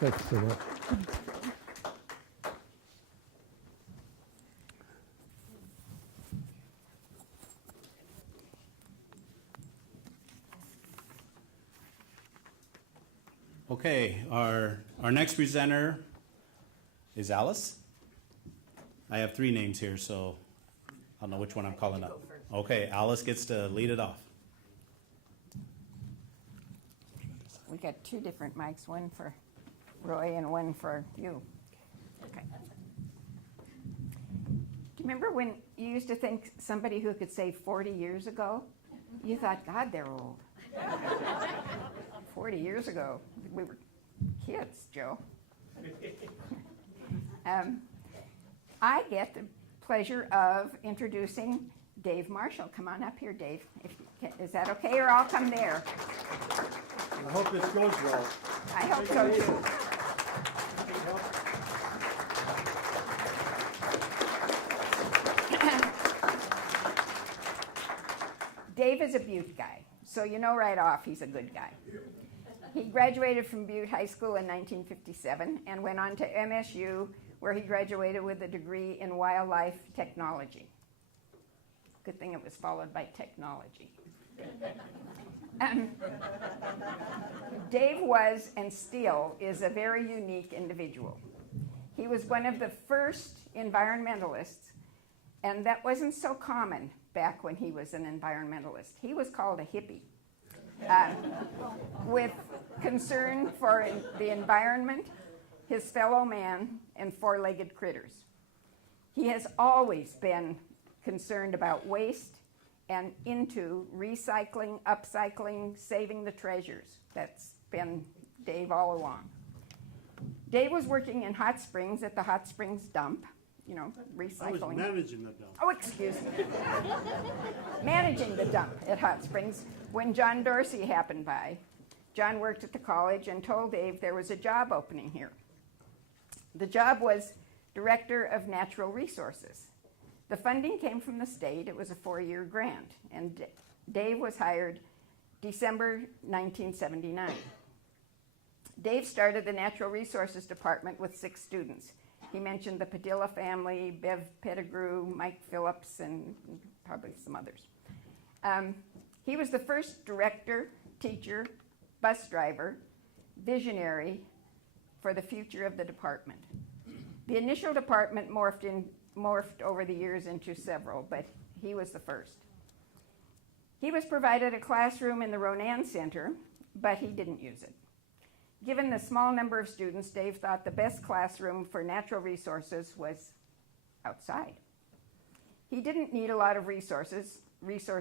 Thank you so much. Okay, our next presenter is Alice. I have 3 names here, so I don't know which one I'm calling up. Okay, Alice gets to lead it off. We got 2 different mics, one for Roy and one for you. Okay. Do you remember when you used to think somebody who could say 40 years ago? You thought, God, they're old. 40 years ago, we were kids, Joe. I get the pleasure of introducing Dave Marshall. Come on up here, Dave. Is that okay, or I'll come there? I hope this goes well. I hope so, too. Dave is a Butte guy, so you know right off he's a good guy. He graduated from Butte High School in 1957 and went on to MSU, where he graduated with a degree in wildlife technology. Good thing it was followed by technology. Dave was, and still is, a very unique individual. He was one of the first environmentalists, and that wasn't so common back when he was an environmentalist. He was called a hippie. with concern for the environment, his fellow man, and four-legged critters. He has always been concerned about waste and into recycling, upcycling, saving the treasures. That's been Dave all along. Dave was working in Hot Springs at the Hot Springs dump, you know, recycling. I was managing the dump. Oh, excuse me. Managing the dump at Hot Springs when John Dorsey happened by. John worked at the college and told Dave there was a job opening here. The job was Director of Natural Resources. The funding came from the state. It was a 4-year grant, and Dave was hired December 1979. Dave started the Natural Resources Department with 6 students. He mentioned the Padilla family, Bev Pettigrew, Mike Phillips, and probably some others. He was the first director, teacher, bus driver, visionary for the future of the department. The initial department morphed over the years into several, but he was the first. He was provided a classroom in the Ronan Center, but he didn't use it. Given the small number of students, Dave thought the best classroom for natural resources was outside. He didn't need a lot of resource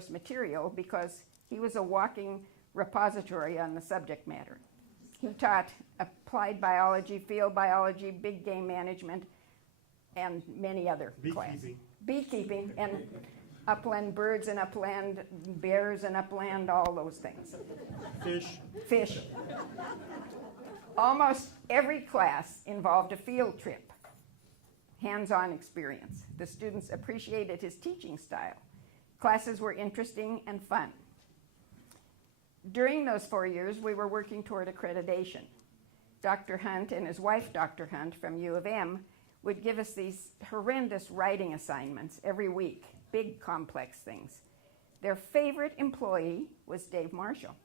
material, because he was a walking repository on the subject matter. He taught applied biology, field biology, big game management, and many other classes. Beekeeping and upland birds and upland bears and upland, all those things. Fish. Almost every class involved a field trip, hands-on experience. The students appreciated his teaching style. Classes were interesting and fun. During those 4 years, we were working toward accreditation. Dr. Hunt and his wife, Dr. Hunt, from U of M, would give us these horrendous writing assignments every week, big, complex things. Their favorite employee was Dave Marshall.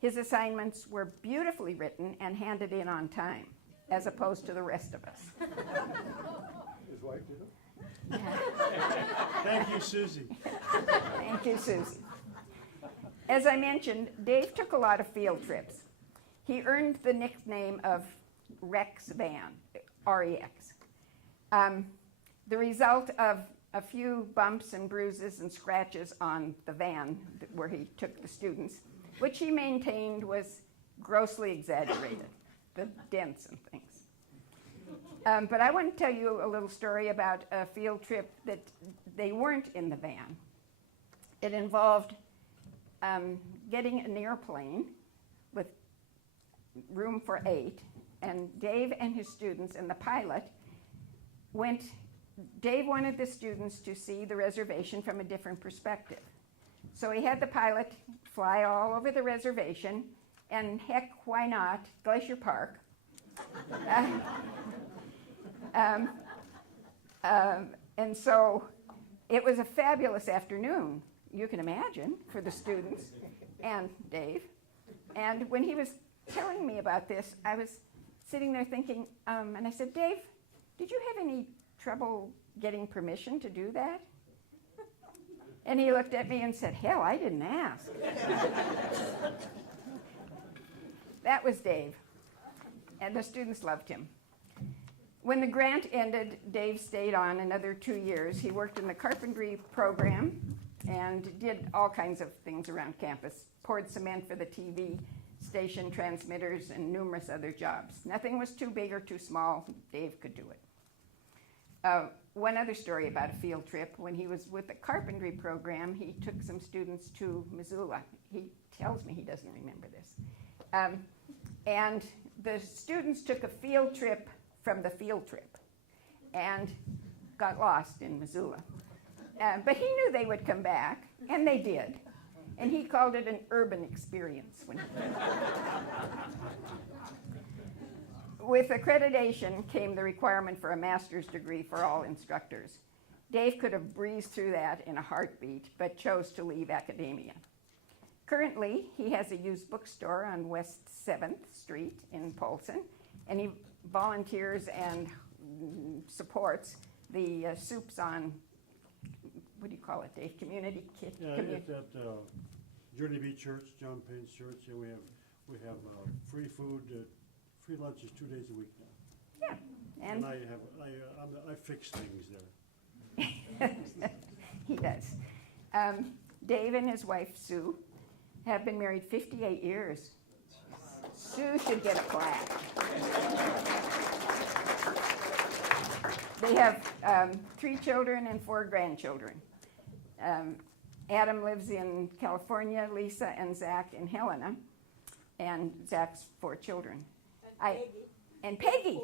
His assignments were beautifully written and handed in on time, as opposed to the rest of us. His wife did it? Thank you, Susie. Thank you, Susie. As I mentioned, Dave took a lot of field trips. He earned the nickname of Rex Van, R-E-X. The result of a few bumps and bruises and scratches on the van where he took the students, which he maintained was grossly exaggerated, the dents and things. But I want to tell you a little story about a field trip that they weren't in the van. It involved getting an airplane with room for 8, and Dave and his students and the pilot went. Dave wanted the students to see the reservation from a different perspective. So he had the pilot fly all over the reservation, and heck, why not, Glacier Park. And so it was a fabulous afternoon, you can imagine, for the students and Dave. And when he was telling me about this, I was sitting there thinking, and I said, Dave, did you have any trouble getting permission to do that? And he looked at me and said, hell, I didn't ask. That was Dave, and the students loved him. When the grant ended, Dave stayed on another 2 years. He worked in the carpentry program and did all kinds of things around campus, poured cement for the TV station transmitters and numerous other jobs. Nothing was too big or too small. Dave could do it. One other story about a field trip. When he was with the carpentry program, he took some students to Missoula. He tells me he doesn't remember this. And the students took a field trip from the field trip and got lost in Missoula. But he knew they would come back, and they did. And he called it an urban experience. With accreditation came the requirement for a master's degree for all instructors. Dave could have breezed through that in a heartbeat, but chose to leave academia. Currently, he has a used bookstore on West 7th Street in Polson, and he volunteers and supports the soups on, what do you call it, Dave? Community kit? Yeah, it's at Journey Beach Church, John Payne's church, and we have free food, free lunches 2 days a week now. Yeah, And and I fix things there. he does. Dave and his wife Sue have been married 58 years. Sue should get a plaque. They have 3 children and 4 grandchildren. Adam lives in California, Lisa and Zach in Helena, and Zach's 4 children. And Peggy.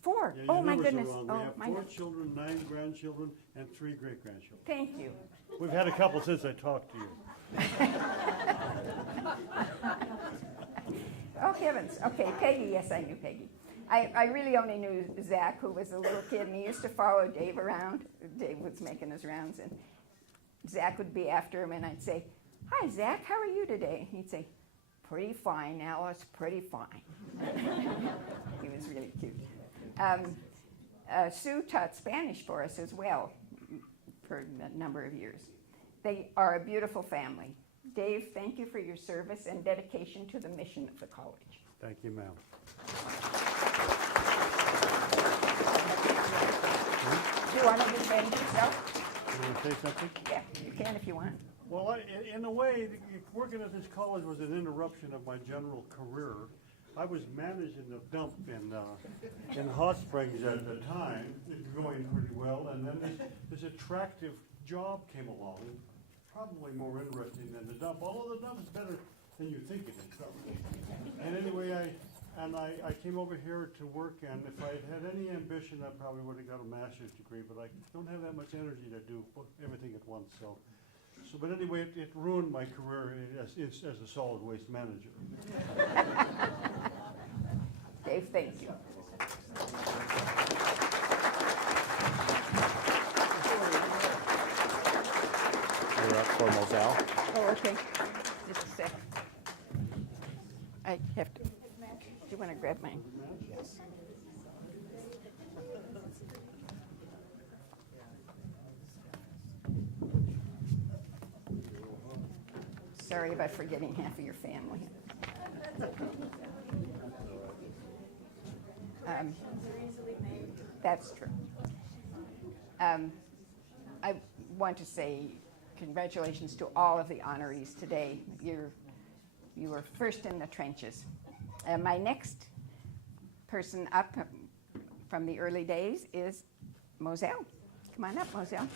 4. Yeah, Oh your my numbers are goodness. wrong. Oh We have my 4 goodness. children, 9 grandchildren, and 3 great-grandchildren. Thank you. We've had a couple since I talked to you. Oh heavens. Okay, Peggy. Yes, I knew Peggy. I really only knew Zach, who was a little kid, and he used to follow Dave around. Dave was making his rounds, and Zach would be after him, and I'd say, "Hi, Zach, how are you today?" And he'd say, "Pretty fine, Alice, pretty fine." He was really cute. Sue taught Spanish for us as well for a number of years. They are a beautiful family. Dave, thank you for your service and dedication to the mission of the college. Thank you, ma'am. Do you want to defend yourself? You want to say something? Yeah, you can if you want. Well, in a way, working at this college was an interruption of my general career. I was managing the dump in Hot Springs at the time. It was going pretty well, and then this attractive job came along, probably more interesting than the dump, although the dump is better than you think it is. And anyway, I came over here to work, and if I had any ambition, I probably would have got a master's degree, but I don't have that much energy to do everything at once, so but anyway, it ruined my career as a solid waste manager. Dave, thank you. We're up for Moselle. Oh, okay. Just a sec. I have to. Do you want to grab mine? Yes. Sorry about forgetting half of your family. That's true. I want to say congratulations to all of the honorees today. You were first in the trenches. My next person up from the early days is Moselle. Come on up, Moselle.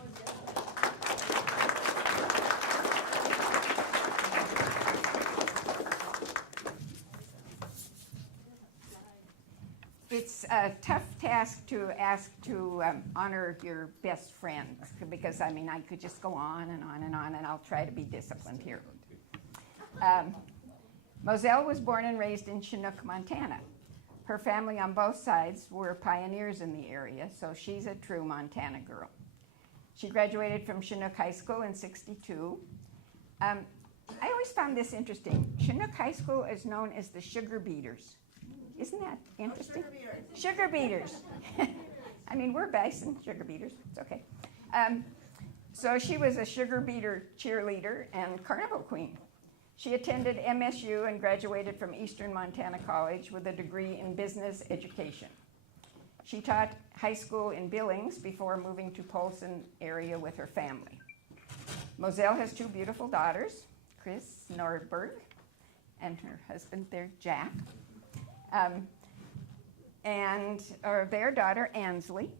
It's a tough task to ask to honor your best friends because, I mean, I could just go on and on and on, and I'll try to be disciplined here. Moselle was born and raised in Chinook, Montana. Her family on both sides were pioneers in the area, so she's a true Montana girl. She graduated from Chinook High School in '62. I always found this interesting. Chinook High School is known as the Sugar Beaters. Isn't that interesting? Sugar beaters. I mean, we're bison, sugar beaters. It's okay. So she was a sugar beater cheerleader and carnival queen. She attended MSU and graduated from Eastern Montana College with a degree in business education. She taught high school in Billings before moving to Polson area with her family. Moselle has 2 beautiful daughters, Chris Nordberg and her husband there, Jack. And their daughter, Ansley.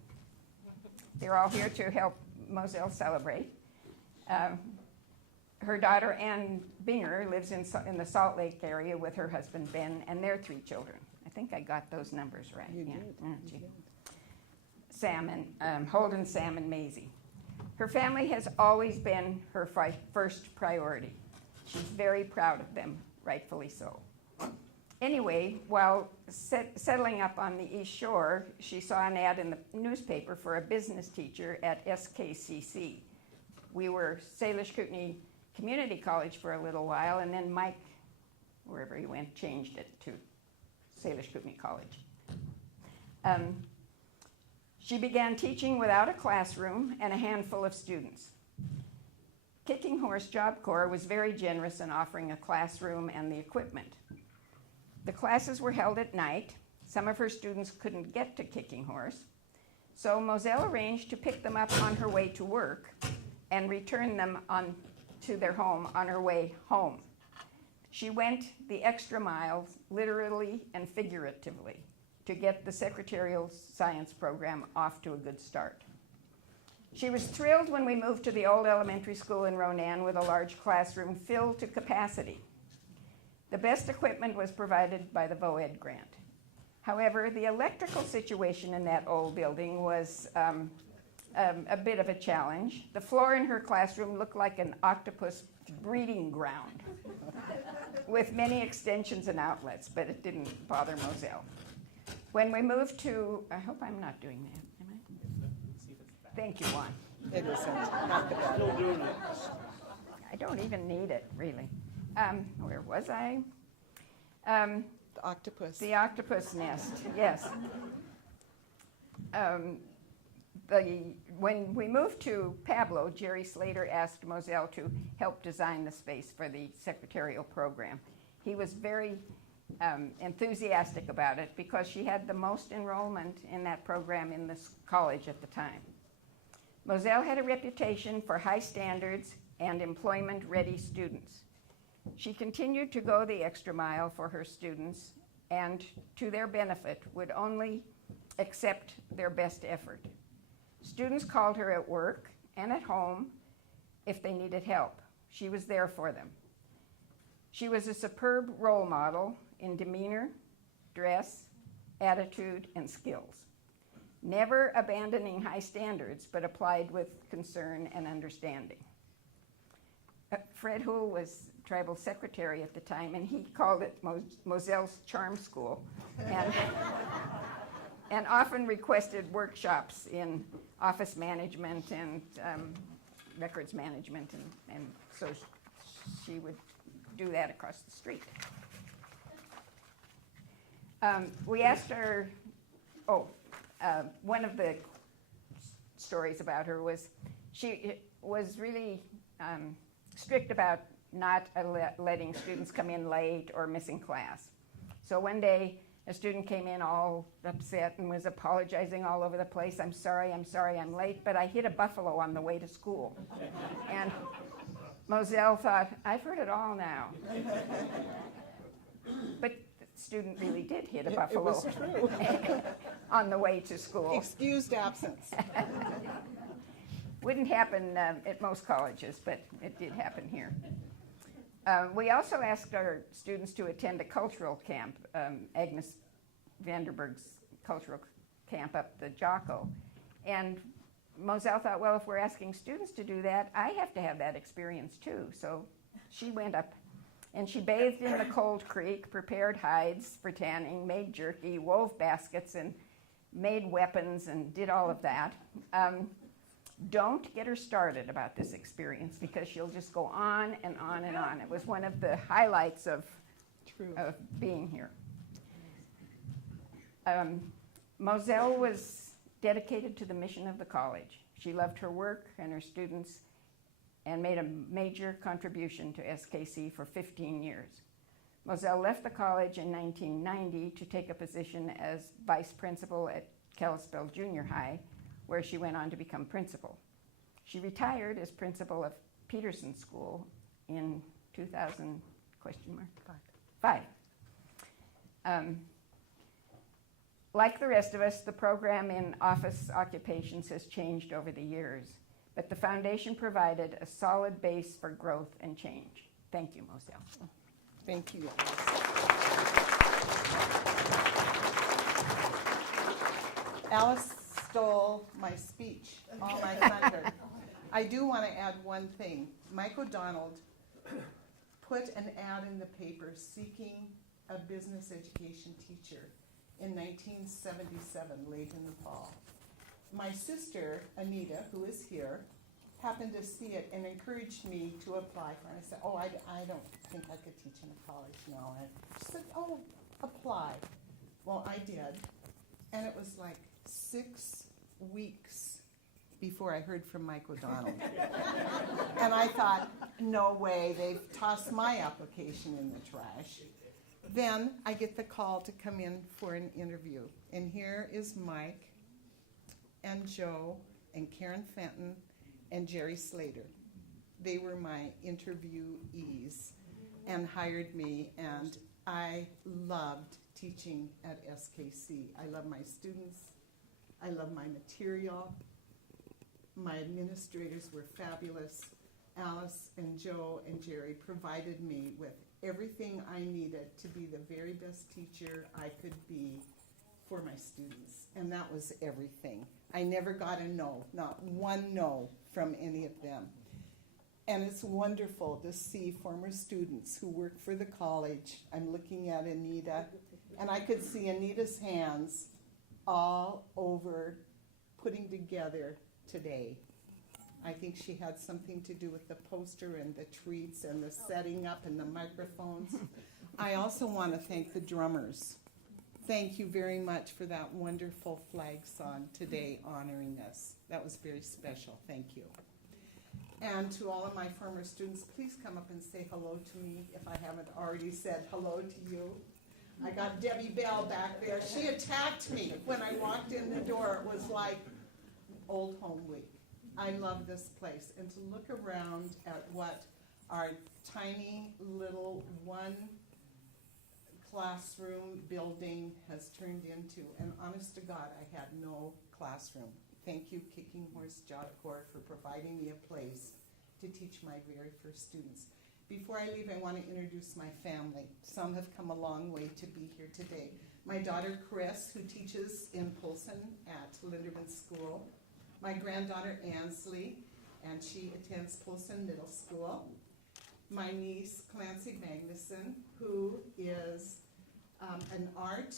They're all here to help Moselle celebrate. Her daughter, Ann Binger, lives in the Salt Lake area with her husband, Ben, and their 3 children. I think I got those numbers right. You yeah. did. Gee. Sam and Holden, Sam, and Maisie. Her family has always been her first priority. She's very proud of them, rightfully so. Anyway, while settling up on the East Shore, she saw an ad in the newspaper for a business teacher at SKCC. We were Salish Kootenai Community College for a little while, and then Mike, wherever he went, changed it to Salish Kootenai College. She began teaching without a classroom and a handful of students. Kicking Horse Job Corps was very generous in offering a classroom and the equipment. The classes were held at night. Some of her students couldn't get to Kicking Horse, so Moselle arranged to pick them up on her way to work and return them to their home on her way home. She went the extra mile, literally and figuratively, to get the secretarial science program off to a good start. She was thrilled when we moved to the old elementary school in Ronan with a large classroom filled to capacity. The best equipment was provided by the VOED grant. However, the electrical situation in that old building was a bit of a challenge. The floor in her classroom looked like an octopus breeding ground with many extensions and outlets, but it didn't bother Moselle. When we moved to, I hope I'm not doing that, am I? Thank you, Juan. It isn't. Not the bad. Still doing it. I don't even need it, really. Where was I? The octopus. The octopus nest, yes. When we moved to Pablo, Jerry Slater asked Moselle to help design the space for the secretarial program. He was very enthusiastic about it because she had the most enrollment in that program in this college at the time. Moselle had a reputation for high standards and employment-ready students. She continued to go the extra mile for her students and, to their benefit, would only accept their best effort. Students called her at work and at home if they needed help. She was there for them. She was a superb role model in demeanor, dress, attitude, and skills, never abandoning high standards, but applied with concern and understanding. Fred Houle was tribal secretary at the time, and he called it Moselle's Charm School, and often requested workshops in office management and records management, and so she would do that across the street. We asked her, one of the stories about her was she was really strict about not letting students come in late or missing class. So one day, a student came in all upset and was apologizing all over the place. I'm sorry, I'm late, but I hit a buffalo on the way to school. And Moselle thought, I've heard it all now. But the student really did hit a buffalo. It was true. On the way to school. Excused absence. Wouldn't happen at most colleges, but it did happen here. We also asked our students to attend a cultural camp, Agnes Vanderberg's cultural camp up the Jocko. And Moselle thought, well, if we're asking students to do that, I have to have that experience too. So she went up and she bathed in the cold creek, prepared hides for tanning, made jerky, wove baskets, and made weapons and did all of that. Don't get her started about this experience because she'll just go on and on and on. It was one of the highlights of being here. Moselle was dedicated to the mission of the college. She loved her work and her students and made a major contribution to SKC for 15 years. Moselle left the college in 1990 to take a position as vice principal at Kalispell Junior High, where she went on to become principal. She retired as principal of Peterson School in 2000, five. Like the rest of us, the program in office occupations has changed over the years, but the foundation provided a solid base for growth and change. Thank you, Moselle. Thank you. Alice stole my speech, all my thunder. I do want to add one thing. Mike O'Donnell put an ad in the paper seeking a business education teacher in 1977, late in the fall. My sister, Anita, who is here, happened to see it and encouraged me to apply for it. I said, I don't think I could teach in a college, no. And she said, apply. Well, I did. And it was like 6 weeks before I heard from Mike O'Donnell. And I thought, no way, they've tossed my application in the trash. Then I get the call to come in for an interview. And here is Mike and Joe and Karen Fenton and Jerry Slater. They were my interviewees and hired me, and I loved teaching at SKC. I love my students. I love my material. My administrators were fabulous. Alice and Joe and Jerry provided me with everything I needed to be the very best teacher I could be for my students. And that was everything. I never got a no, not one no from any of them. And it's wonderful to see former students who work for the college. I'm looking at Anita, and I could see Anita's hands all over putting together today. I think she had something to do with the poster and the treats and the setting up and the microphones. I also want to thank the drummers. Thank you very much for that wonderful flag song today honoring us. That was very special. Thank you. And to all of my former students, please come up and say hello to me if I haven't already said hello to you. I got Debbie Bell back there. She attacked me when I walked in the door. It was like Old Home Week. I love this place. And to look around at what our tiny little one classroom building has turned into. And honest to God, I had no classroom. Thank you, Kicking Horse Job Corps, for providing me a place to teach my very first students. Before I leave, I want to introduce my family. Some have come a long way to be here today. My daughter, Chris, who teaches in Polson at Linderman School. My granddaughter, Ansley, and she attends Polson Middle School. My niece, Clancy Magnuson, who is an art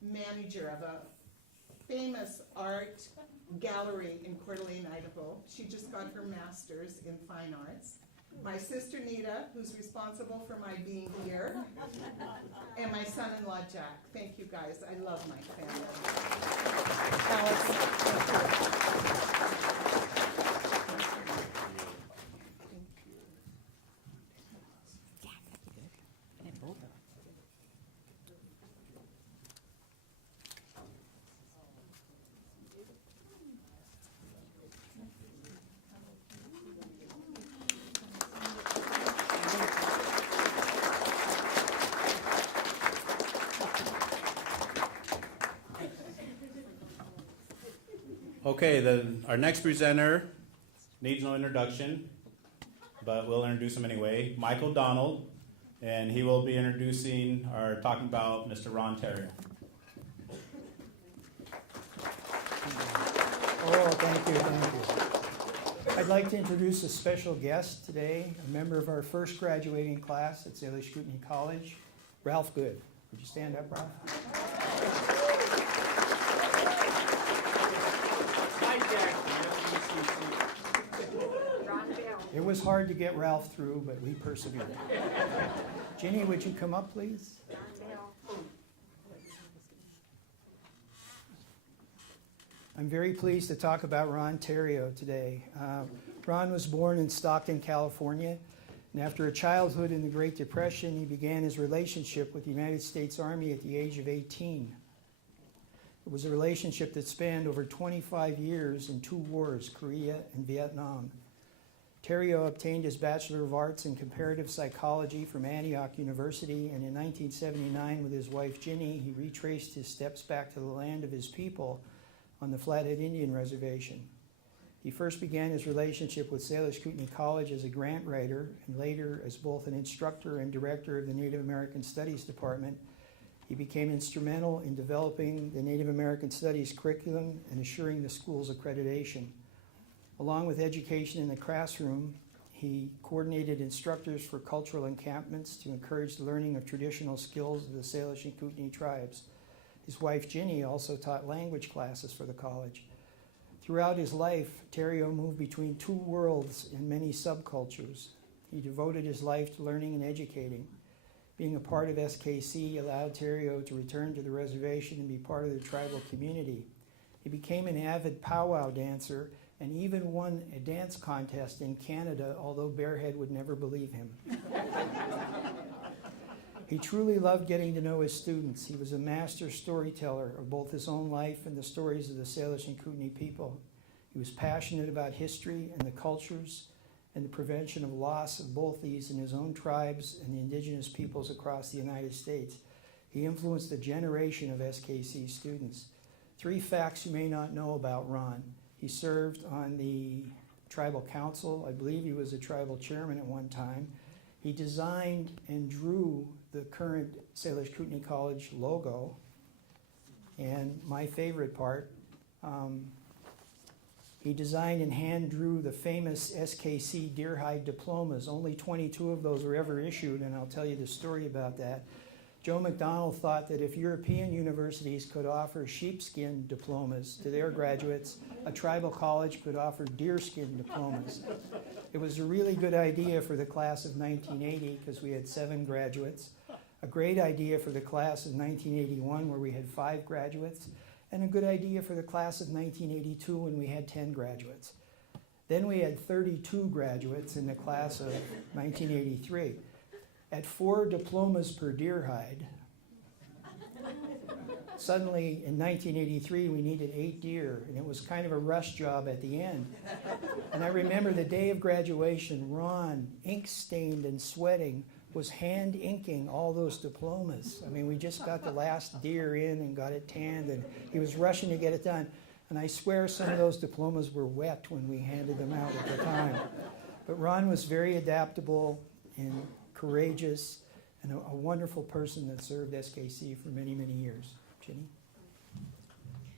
manager of a famous art gallery in Coeur d'Alene, Idaho. She just got her master's in fine arts. My sister Nita, who's responsible for my being here, and my son-in-law Jack. Thank you guys. I love my family. Okay, our next presenter needs no introduction, but we'll introduce him anyway. Michael Donald, and he will be introducing or talking about Mr. Ron Therriault. Oh, thank you. I'd like to introduce a special guest today, a member of our first graduating class at Salish Kootenai College, Ralph Good. Would you stand up, Ralph? It was hard to get Ralph through, but we persevered. Ginny, would you come up, please? I'm very pleased to talk about Ron Therriault today. Ron was born in Stockton, California, and after a childhood in the Great Depression, he began his relationship with the United States Army at the age of 18. It was a relationship that spanned over 25 years in 2 wars, Korea and Vietnam. Therriault obtained his Bachelor of Arts in Comparative Psychology from Antioch University, and in 1979, with his wife Ginny, he retraced his steps back to the land of his people on the Flathead Indian Reservation. He first began his relationship with Salish Kootenai College as a grant writer, and later as both an instructor and director of the Native American Studies Department. He became instrumental in developing the Native American Studies curriculum and assuring the school's accreditation. Along with education in the classroom, he coordinated instructors for cultural encampments to encourage the learning of traditional skills of the Salish and Kootenai tribes. His wife Ginny also taught language classes for the college. Throughout his life, Therriault moved between 2 worlds and many subcultures. He devoted his life to learning and educating. Being a part of SKC allowed Therriault to return to the reservation and be part of the tribal community. He became an avid powwow dancer and even won a dance contest in Canada, although Bearhead would never believe him. He truly loved getting to know his students. He was a master storyteller of both his own life and the stories of the Salish and Kootenai people. He was passionate about history and the cultures and the prevention of loss of both these in his own tribes and the indigenous peoples across the United States. He influenced a generation of SKC students. 3 facts you may not know about Ron. He served on the tribal council. I believe he was a tribal chairman at one time. He designed and drew the current Salish Kootenai College logo. And my favorite part, he designed and hand drew the famous SKC deerhide diplomas. Only 22 of those were ever issued, and I'll tell you the story about that. Joe McDonald thought that if European universities could offer sheepskin diplomas to their graduates, a tribal college could offer deerskin diplomas. It was a really good idea for the class of 1980 because we had 7 graduates, a great idea for the class of 1981 where we had 5 graduates, and a good idea for the class of 1982 when we had 10 graduates. Then we had 32 graduates in the class of 1983. At 4 diplomas per deerhide, suddenly in 1983 we needed 8 deer, and it was kind of a rush job at the end. And I remember the day of graduation, Ron, ink-stained and sweating, was hand inking all those diplomas. I mean, we just got the last deer in and got it tanned, and he was rushing to get it done. And I swear some of those diplomas were wet when we handed them out at the time. But Ron was very adaptable and courageous and a wonderful person that served SKC for many, many years. Ginny?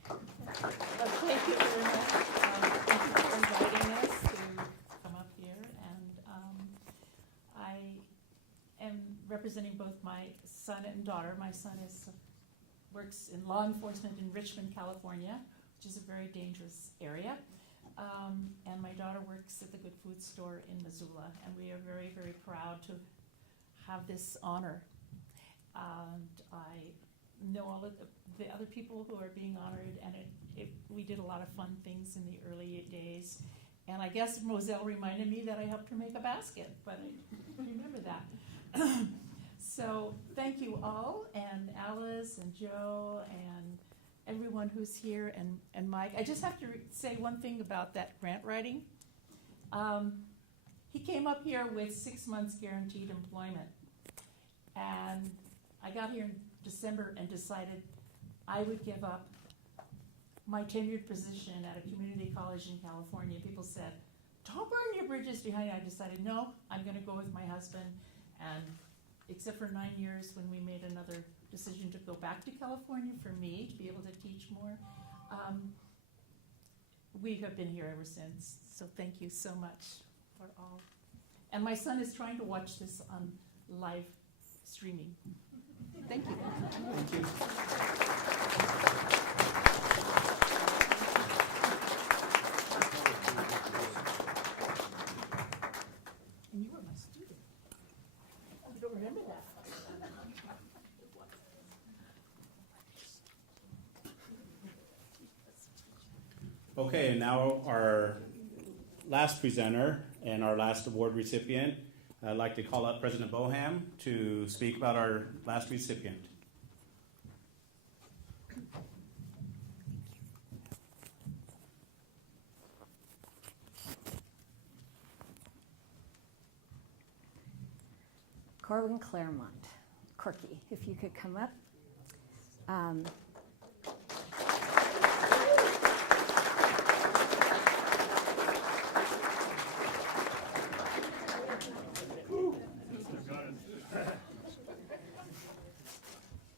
Thank you very much. Thank you for inviting us to come up here. And I am representing both my son and daughter. My son works in law enforcement in Richmond, California, which is a very dangerous area. And my daughter works at the Good Food Store in Missoula. And we are very, very proud to have this honor. And I know all of the other people who are being honored, and we did a lot of fun things in the early days. And I guess Moselle reminded me that I helped her make a basket, but I remember that. So thank you all, and Alice and Joe and everyone who's here, and Mike. I just have to say one thing about that grant writing. He came up here with 6 months guaranteed employment. And I got here in December and decided I would give up my tenured position at a community college in California. People said, don't burn your bridges behind you. I decided, no, I'm going to go with my husband. And except for 9 years when we made another decision to go back to California for me to be able to teach more, we have been here ever since. So thank you so much for all. And my son is trying to watch this on live streaming. Thank you. Thank you. And you were my student. You don't remember that? Okay, and now our last presenter and our last award recipient. I'd like to call up President Boham to speak about our last recipient. Corwin Clairmont. Corky, if you could come up.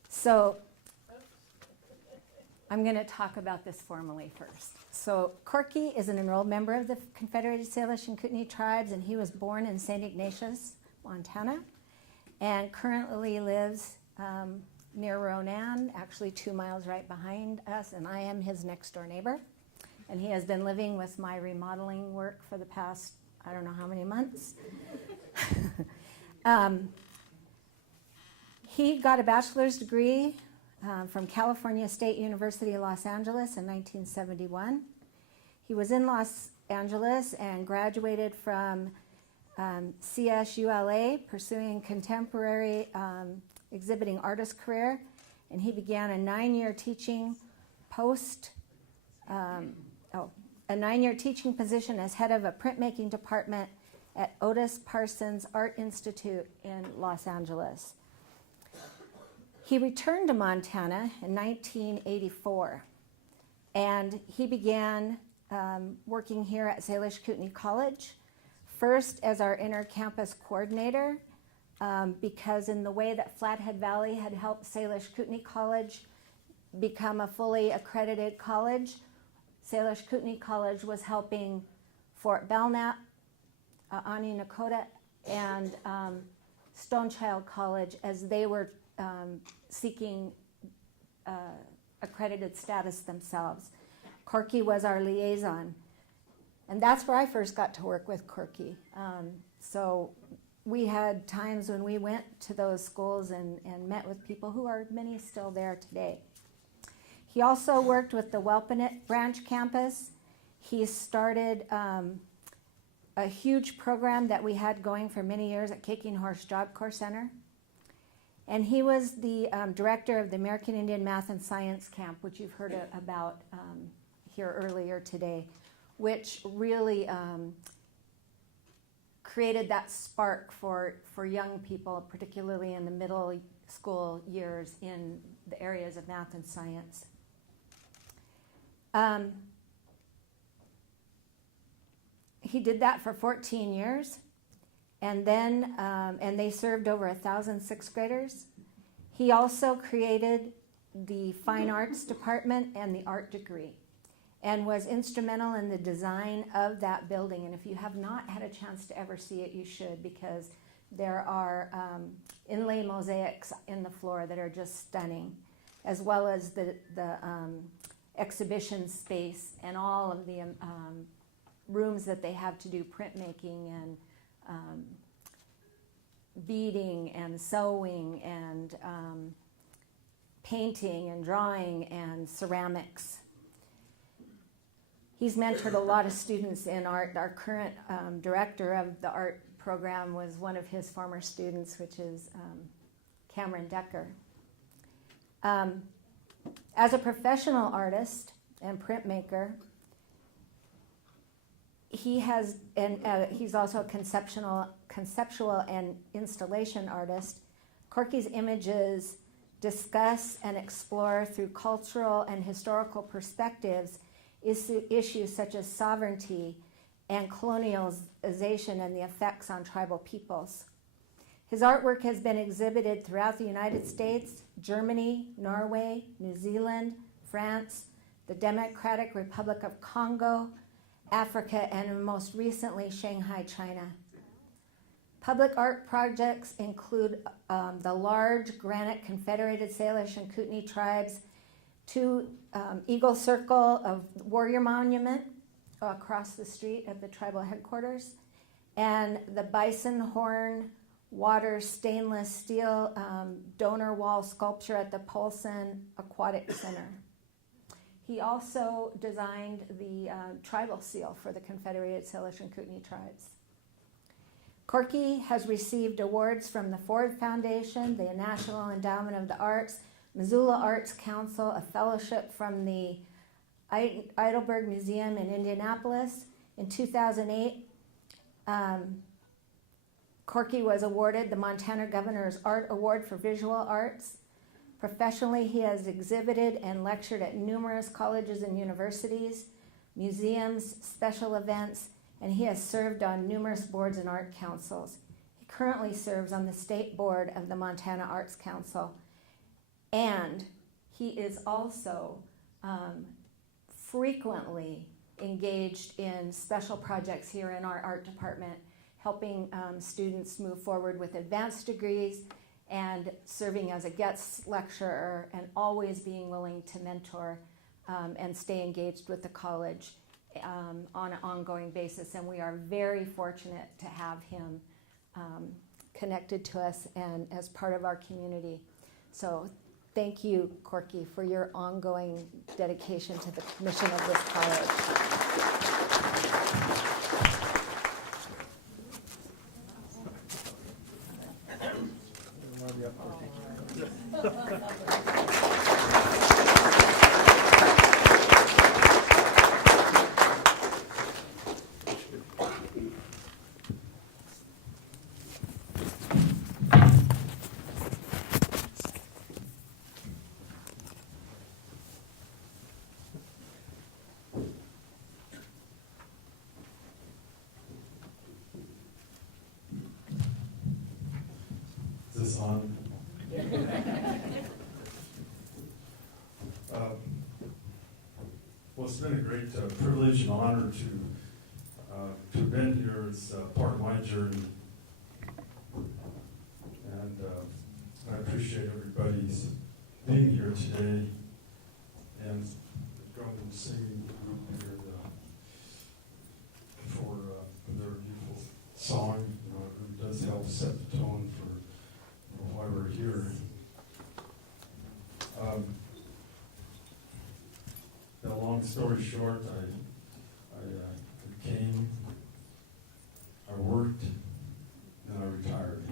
So I'm going to talk about this formally first. So Corky is an enrolled member of the Confederated Salish and Kootenai tribes, and he was born in St. Ignatius, Montana, and currently lives near Ronan, actually 2 miles right behind us, and I am his next door neighbor. And he has been living with my remodeling work for the past, I don't know how many months. He got a bachelor's degree from California State University, Los Angeles in 1971. He was in Los Angeles and graduated from CSULA, pursuing contemporary exhibiting artist career, and he began a 9-year teaching a 9-year teaching position as head of a printmaking department at Otis Parsons Art Institute in Los Angeles. He returned to Montana in 1984, and he began working here at Salish Kootenai College, first as our inter-campus coordinator, because in the way that Flathead Valley had helped Salish Kootenai College become a fully accredited college, Salish Kootenai College was helping Fort Belknap, Ani Nakota, and Stonechild College as they were seeking accredited status themselves. Corky was our liaison, and that's where I first got to work with Corky. So we had times when we went to those schools and met with people who are many still there today. He also worked with the Welpinit branch campus. He started a huge program that we had going for many years at Kicking Horse Job Corps Center. And he was the director of the American Indian Math and Science Camp, which you've heard about here earlier today, which really created that spark for young people, particularly in the middle school years in the areas of math and science. He did that for 14 years, and then and they served over 1,000 sixth graders. He also created the Fine Arts Department and the art degree, and was instrumental in the design of that building. And if you have not had a chance to ever see it, you should, because there are inlay mosaics in the floor that are just stunning, as well as the exhibition space and all of the rooms that they have to do printmaking and beading and sewing and painting and drawing and ceramics. He's mentored a lot of students in art. Our current director of the art program was one of his former students, which is Cameron Decker. As a professional artist and printmaker, he has, and he's also a conceptual and installation artist. Corky's images discuss and explore through cultural and historical perspectives issues such as sovereignty and colonialization and the effects on tribal peoples. His artwork has been exhibited throughout the United States, Germany, Norway, New Zealand, France, the Democratic Republic of Congo, Africa, and most recently, Shanghai, China. Public art projects include the large granite Confederated Salish and Kootenai tribes, 2 Eagle Circle of Warrior Monument across the street at the tribal headquarters, and the Bison Horn Water stainless steel donor wall sculpture at the Polson Aquatic Center. He also designed the tribal seal for the Confederated Salish and Kootenai tribes. Corky has received awards from the Ford Foundation, the National Endowment of the Arts, Missoula Arts Council, a fellowship from the Heidelberg Museum in Indianapolis. In 2008, Corky was awarded the Montana Governor's Art Award for Visual Arts. Professionally, he has exhibited and lectured at numerous colleges and universities, museums, special events, and he has served on numerous boards and art councils. He currently serves on the state board of the Montana Arts Council, and he is also frequently engaged in special projects here in our art department, helping students move forward with advanced degrees and serving as a guest lecturer, and always being willing to mentor and stay engaged with the college on an ongoing basis. And we are very fortunate to have him connected to us and as part of our community. So thank you, Corky, for your ongoing dedication to the mission of this college. Is this on? Well, it's been a great privilege and honor to have been here as part of my journey. And I appreciate everybody's being here today and drum and singing group here for their beautiful song. You know, it really does help set the tone for why we're here. A long story short, I came, I worked, and I retired.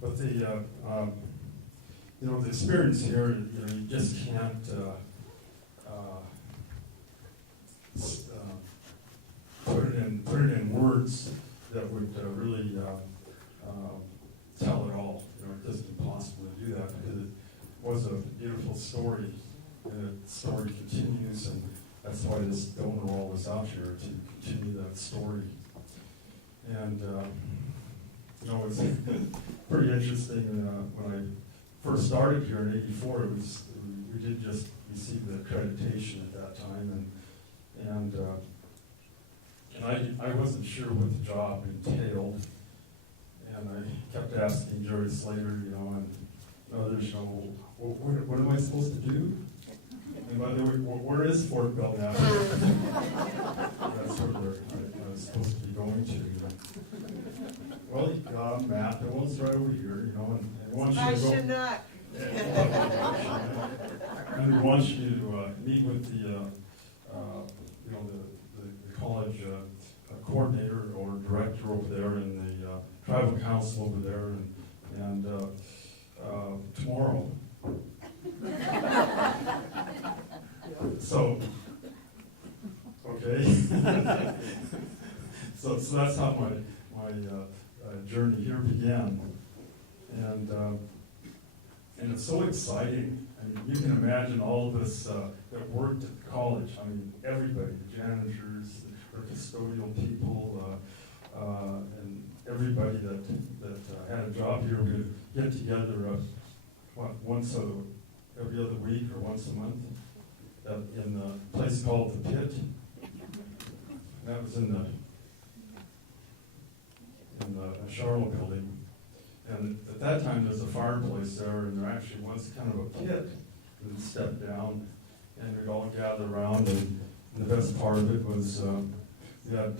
But the experience here, you just can't put it in words that would really tell it all. It isn't impossible to do that because it was a beautiful story, and the story continues, and that's why this donor wall is out here, to continue that story. And it was pretty interesting when I first started here in '84. We did just receive the accreditation at that time, and I wasn't sure what the job entailed, and I kept asking Jerry Slater, and others, what am I supposed to do? And by the way, where is Fort Bell now? That's where I was supposed to be going to. Well, you got a map, and one's right over here, and it wants you to go. I should not. And we want you to meet with the college coordinator or director over there, and the tribal council over there, and tomorrow. So, okay. so that's how my journey here began, and it's so exciting. I mean, you can imagine all of us that worked at the college. I mean, everybody, the janitors, or custodial people, and everybody that had a job here would get together once every other week or once a month in a place called the Pit. And that was in the Charlotte building. And at that time, there's a fireplace there, and there actually was kind of a pit. We'd step down, and we'd all gather around, and the best part of it was we had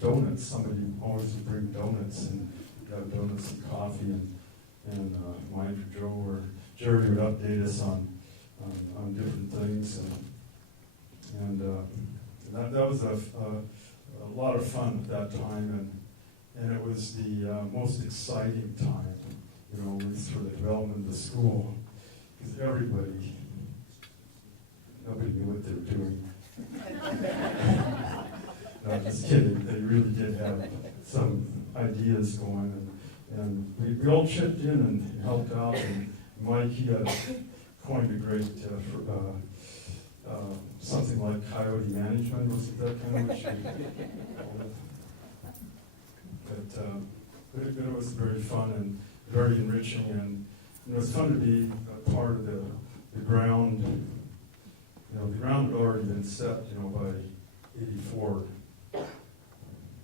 donuts. Somebody always would bring donuts, and we had donuts and coffee, and mine for Joe, or Jerry would update us on different things, and that was a lot of fun at that time, and it was the most exciting time, for the development of the school, because nobody knew what they were doing. No, just kidding. They really did have some ideas going, and we all chipped in and helped out. And Mike, he had coined a great something like coyote management, was it that kind of shit? But it was very fun and very enriching, and it was fun to be a part of the ground. The ground had already been set, by '84,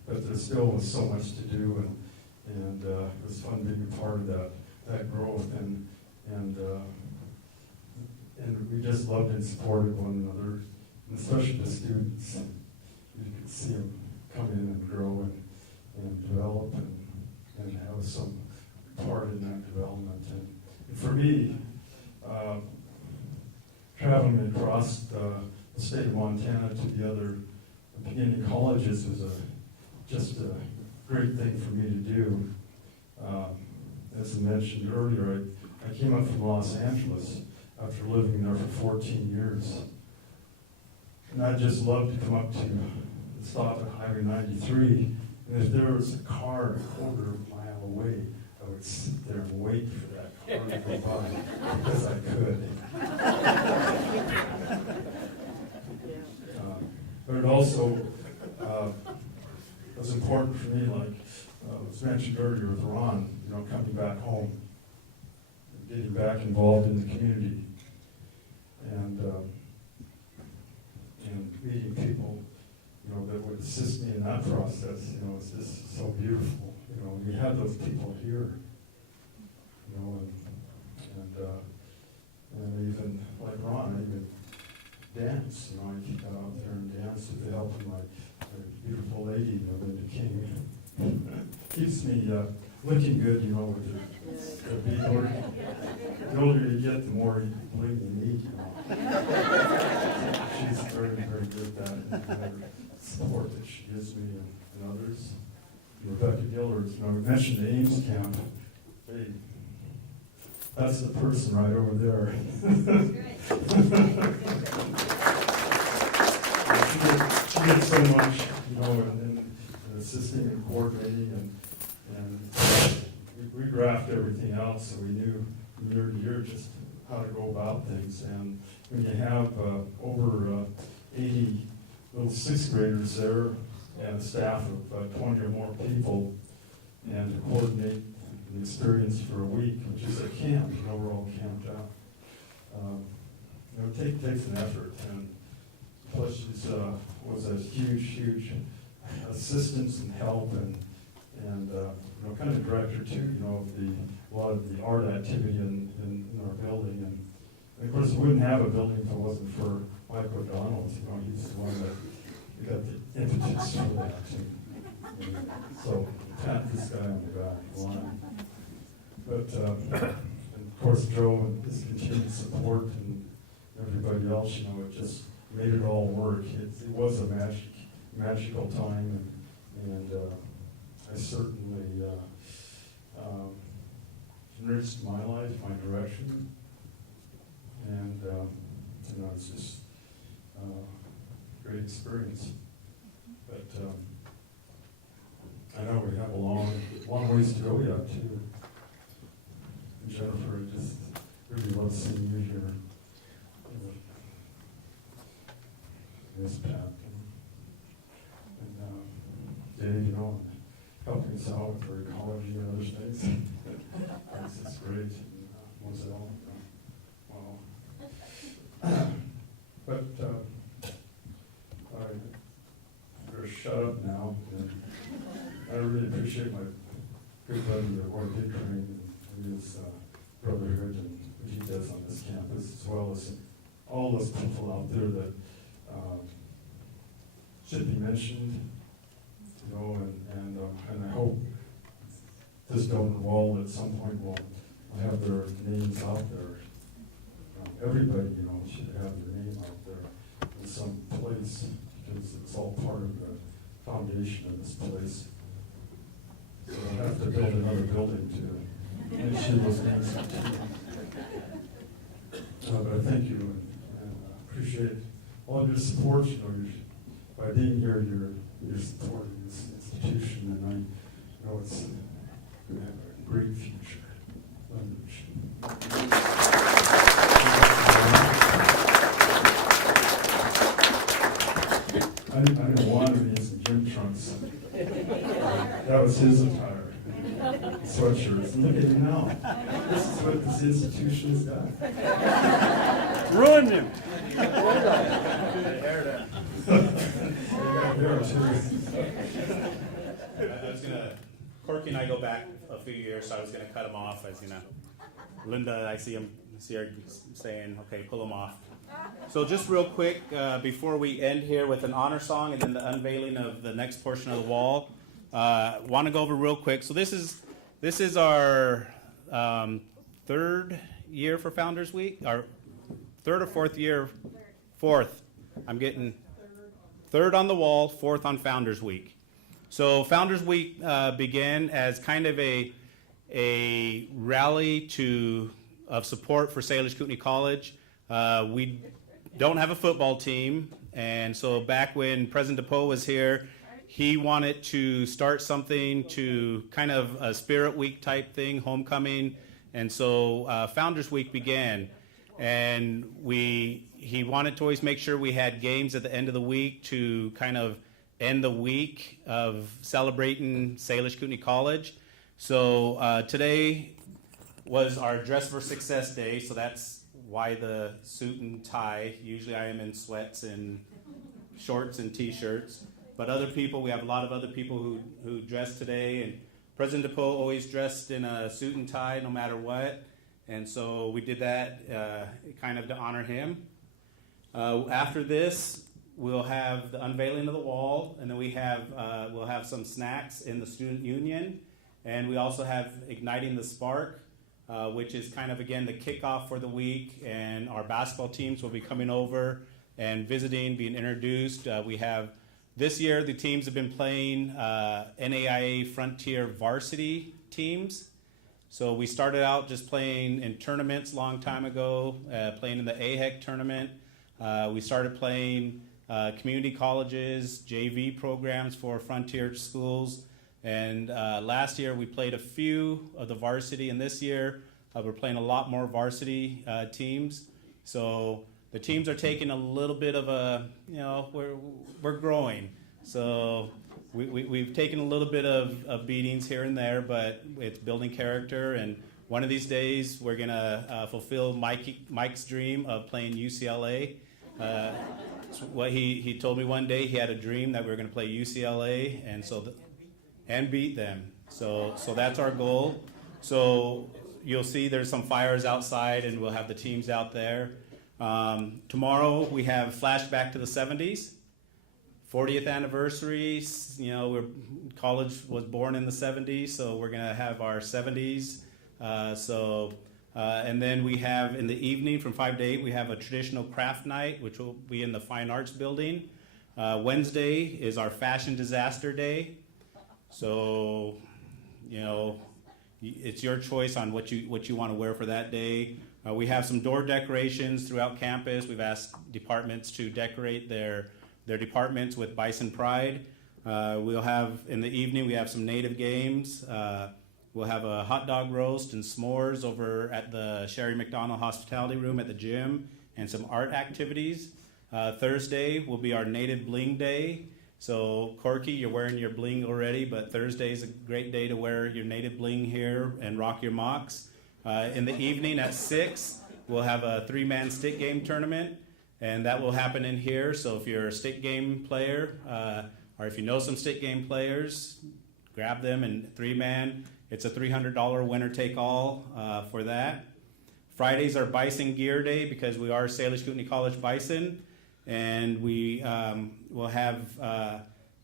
but there still was so much to do, and it was fun being a part of that growth, and we just loved and supported one another. and especially the students. You can see them come in and grow and develop and have some part in that development. And for me, traveling across the state of Montana to the other beginning colleges was just a great thing for me to do. As I mentioned earlier, I came up from Los Angeles after living there for 14 years. And I just loved to come up to stop at Highway 93, and if there was a car a quarter of a mile away, I would sit there and wait for that car to go by, because I could. But it also was important for me, like was mentioned earlier with Ron, coming back home, and getting back involved in the community, and meeting people, that would assist me in that process. It's just so beautiful. We have those people here, and even like Ron, I even dance. I keep out there and dance with the help of my beautiful lady, Linda King. Keeps me looking good, with the beadwork. The older you get, the more bling you need. She's very, very good at that, and her support that she gives me and others. Rebecca Gillard, we mentioned the Ames camp. Hey, that's the person right over there. She did so much, in assisting and coordinating, and we graphed everything out, so we knew from year to year just how to go about things. And when you have over 80 little sixth graders there and a staff of 20 or more people, and to coordinate the experience for a week, which is a camp, we're all camped out. It takes an effort, and plus she was a huge assistance and help, and kind of director too, of a lot of the art activity in our building. And of course, we wouldn't have a building if it wasn't for Mike O'Donnell. He's the one that got the impetus for that. So pat this guy on the back line. But and of course, Joe and his continued support and everybody else, it just made it all work. It was a magical time, and I certainly enriched my life, my direction, and it's just a great experience. But I know we have a long ways to go yet too. And Jennifer, I just really love seeing you here. This path, and Dave, helping us out for ecology and other things. It's great. And Moselle, wow. But I better shut up now. And I really appreciate my good buddy, Roy Bigtrain, and his brotherhood and what he does on this campus, as well as all those people out there that should be mentioned, and I hope this building wall at some point will have their names out there. Everybody, should have their name out there in some place, because it's all part of the foundation of this place. So I'll have to build another building to make sure those names are but I thank you, and appreciate all of your support. By being here, you're supporting this institution, and I know it's going to have a great future. I didn't want to be some gym trunks. That was his attire. Sweatshirts. And look at him now. This is what this institution has done. Ruined him. Corky and I go back a few years, so I was gonna cut him off, as Linda, I see her saying, okay, pull him off. So just real quick, before we end here with an honor song and then the unveiling of the next portion of the wall, want to go over real quick. So this is our third year for Founders Week, our third or fourth year, fourth. I'm getting third on the wall, fourth on Founders Week. So Founders Week began as kind of a rally of support for Salish Kootenai College. We don't have a football team, and so back when President DePriest was here, he wanted to start something to kind of a Spirit Week type thing, homecoming, and so Founders Week began. And he wanted to always make sure we had games at the end of the week to kind of end the week of celebrating Salish Kootenai College. So today was our Dress for Success Day, so that's why the suit and tie. Usually I am in sweats and shorts and t-shirts. But other people, we have a lot of other people who dress today, and President DePriest always dressed in a suit and tie no matter what. And so we did that kind of to honor him. After this, we'll have the unveiling of the wall, and then we'll have some snacks in the student union, and we also have Igniting the Spark, which is kind of, again, the kickoff for the week, and our basketball teams will be coming over and visiting, being introduced. We have, this year, the teams have been playing NAIA Frontier varsity teams. So we started out just playing in tournaments a long time ago, playing in the AHEC tournament. We started playing community colleges, JV programs for Frontier schools. And last year we played a few of the varsity, and this year we're playing a lot more varsity teams. So the teams are taking a little bit of a, we're growing. So we've taken a little bit of beatings here and there, but it's building character. And one of these days we're gonna fulfill Mike's dream of playing UCLA. What he told me one day, he had a dream that we were gonna play UCLA, and and beat them. So that's our goal. So you'll see there's some fires outside, and we'll have the teams out there. Tomorrow we have flashback to the 70s, 40th anniversary. College was born in the 70s, so we're gonna have our 70s. And then we have in the evening from 5 to 8, we have a traditional craft night, which will be in the Fine Arts Building. Wednesday is our Fashion Disaster Day. So, it's your choice on what you want to wear for that day. We have some door decorations throughout campus. We've asked departments to decorate their departments with Bison Pride. We'll have, in the evening, we have some native games. We'll have a hot dog roast and s'mores over at the Sherry McDonald Hospitality Room at the gym, and some art activities. Thursday will be our Native Bling Day. So, Corky, you're wearing your bling already, but Thursday is a great day to wear your native bling here and rock your mocks. In the evening at 6, we'll have a 3-man stick game tournament, and that will happen in here. So if you're a stick game player, or if you know some stick game players, grab them, and 3-man. It's a $300 winner-take-all for that. Fridays are Bison Gear Day because we are Salish Kootenai College Bison. And we will have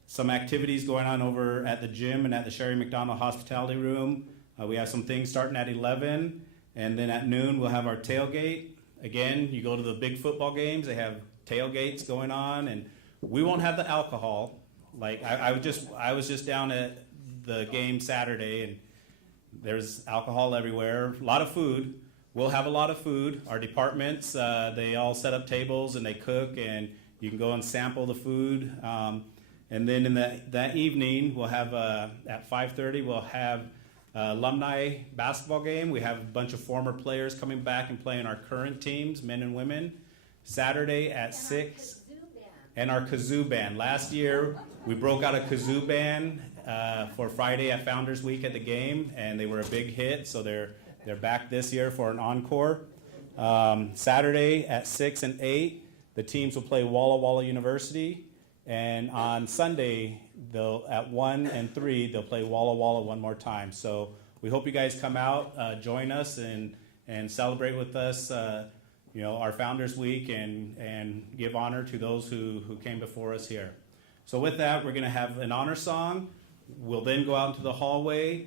some activities going on over at the gym and at the Sherry McDonald Hospitality Room. We have some things starting at 11, and then at noon we'll have our tailgate. Again, you go to the big football games, they have tailgates going on, and we won't have the alcohol. Like I was just down at the game Saturday, and there's alcohol everywhere, a lot of food. We'll have a lot of food. Our departments, they all set up tables and they cook, and you can go and sample the food. And then in that evening, we'll have, at 5:30, we'll have alumni basketball game. We have a bunch of former players coming back and playing our current teams, men and women. Saturday at 6. And our kazoo band. Last year, we broke out a kazoo band for Friday at Founders Week at the game, and they were a big hit, so they're back this year for an encore. Saturday at 6 and 8, the teams will play Walla Walla University. And on Sunday, at 1 and 3, they'll play Walla Walla one more time. So we hope you guys come out, join us, and celebrate with us, our Founders Week and give honor to those who came before us here. So with that, we're going to have an honor song. We'll then go out into the hallway.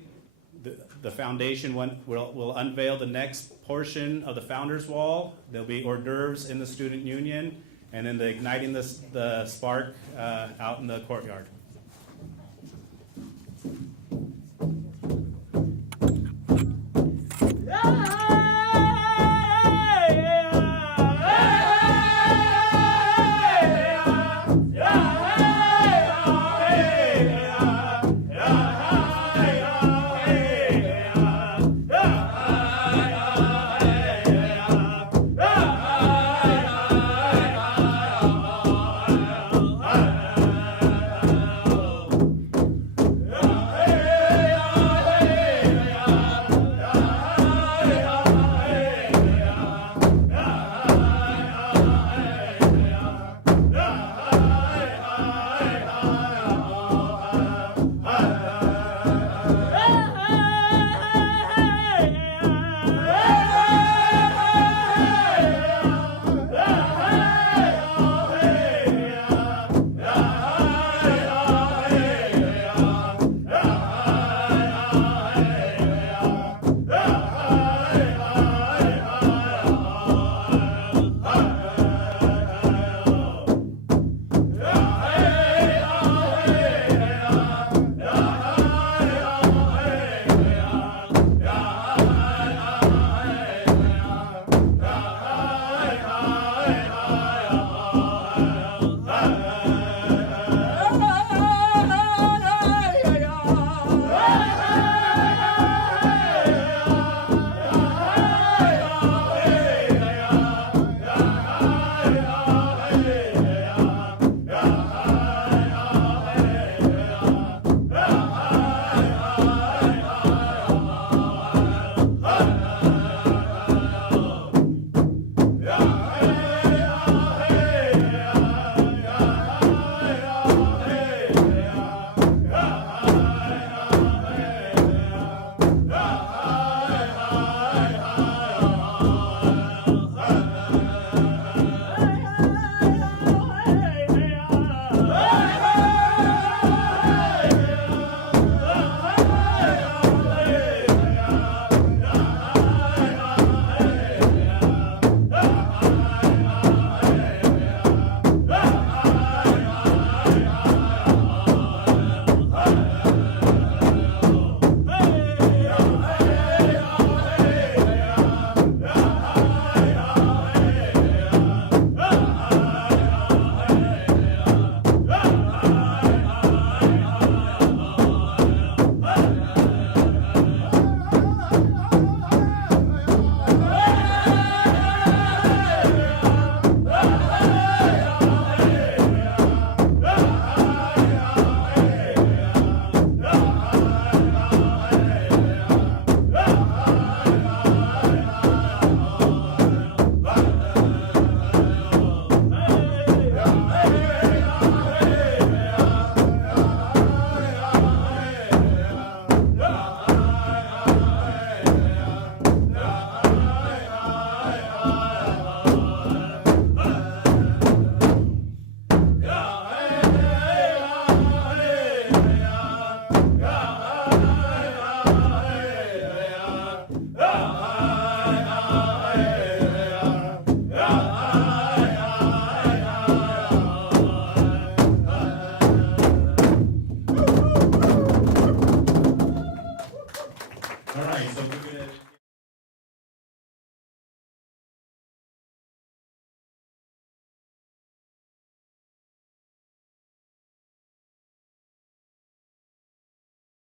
The foundation will unveil the next portion of the Founders Wall. There'll be hors d'oeuvres in the Student Union, and then igniting the spark out in the courtyard. All right, so we're gonna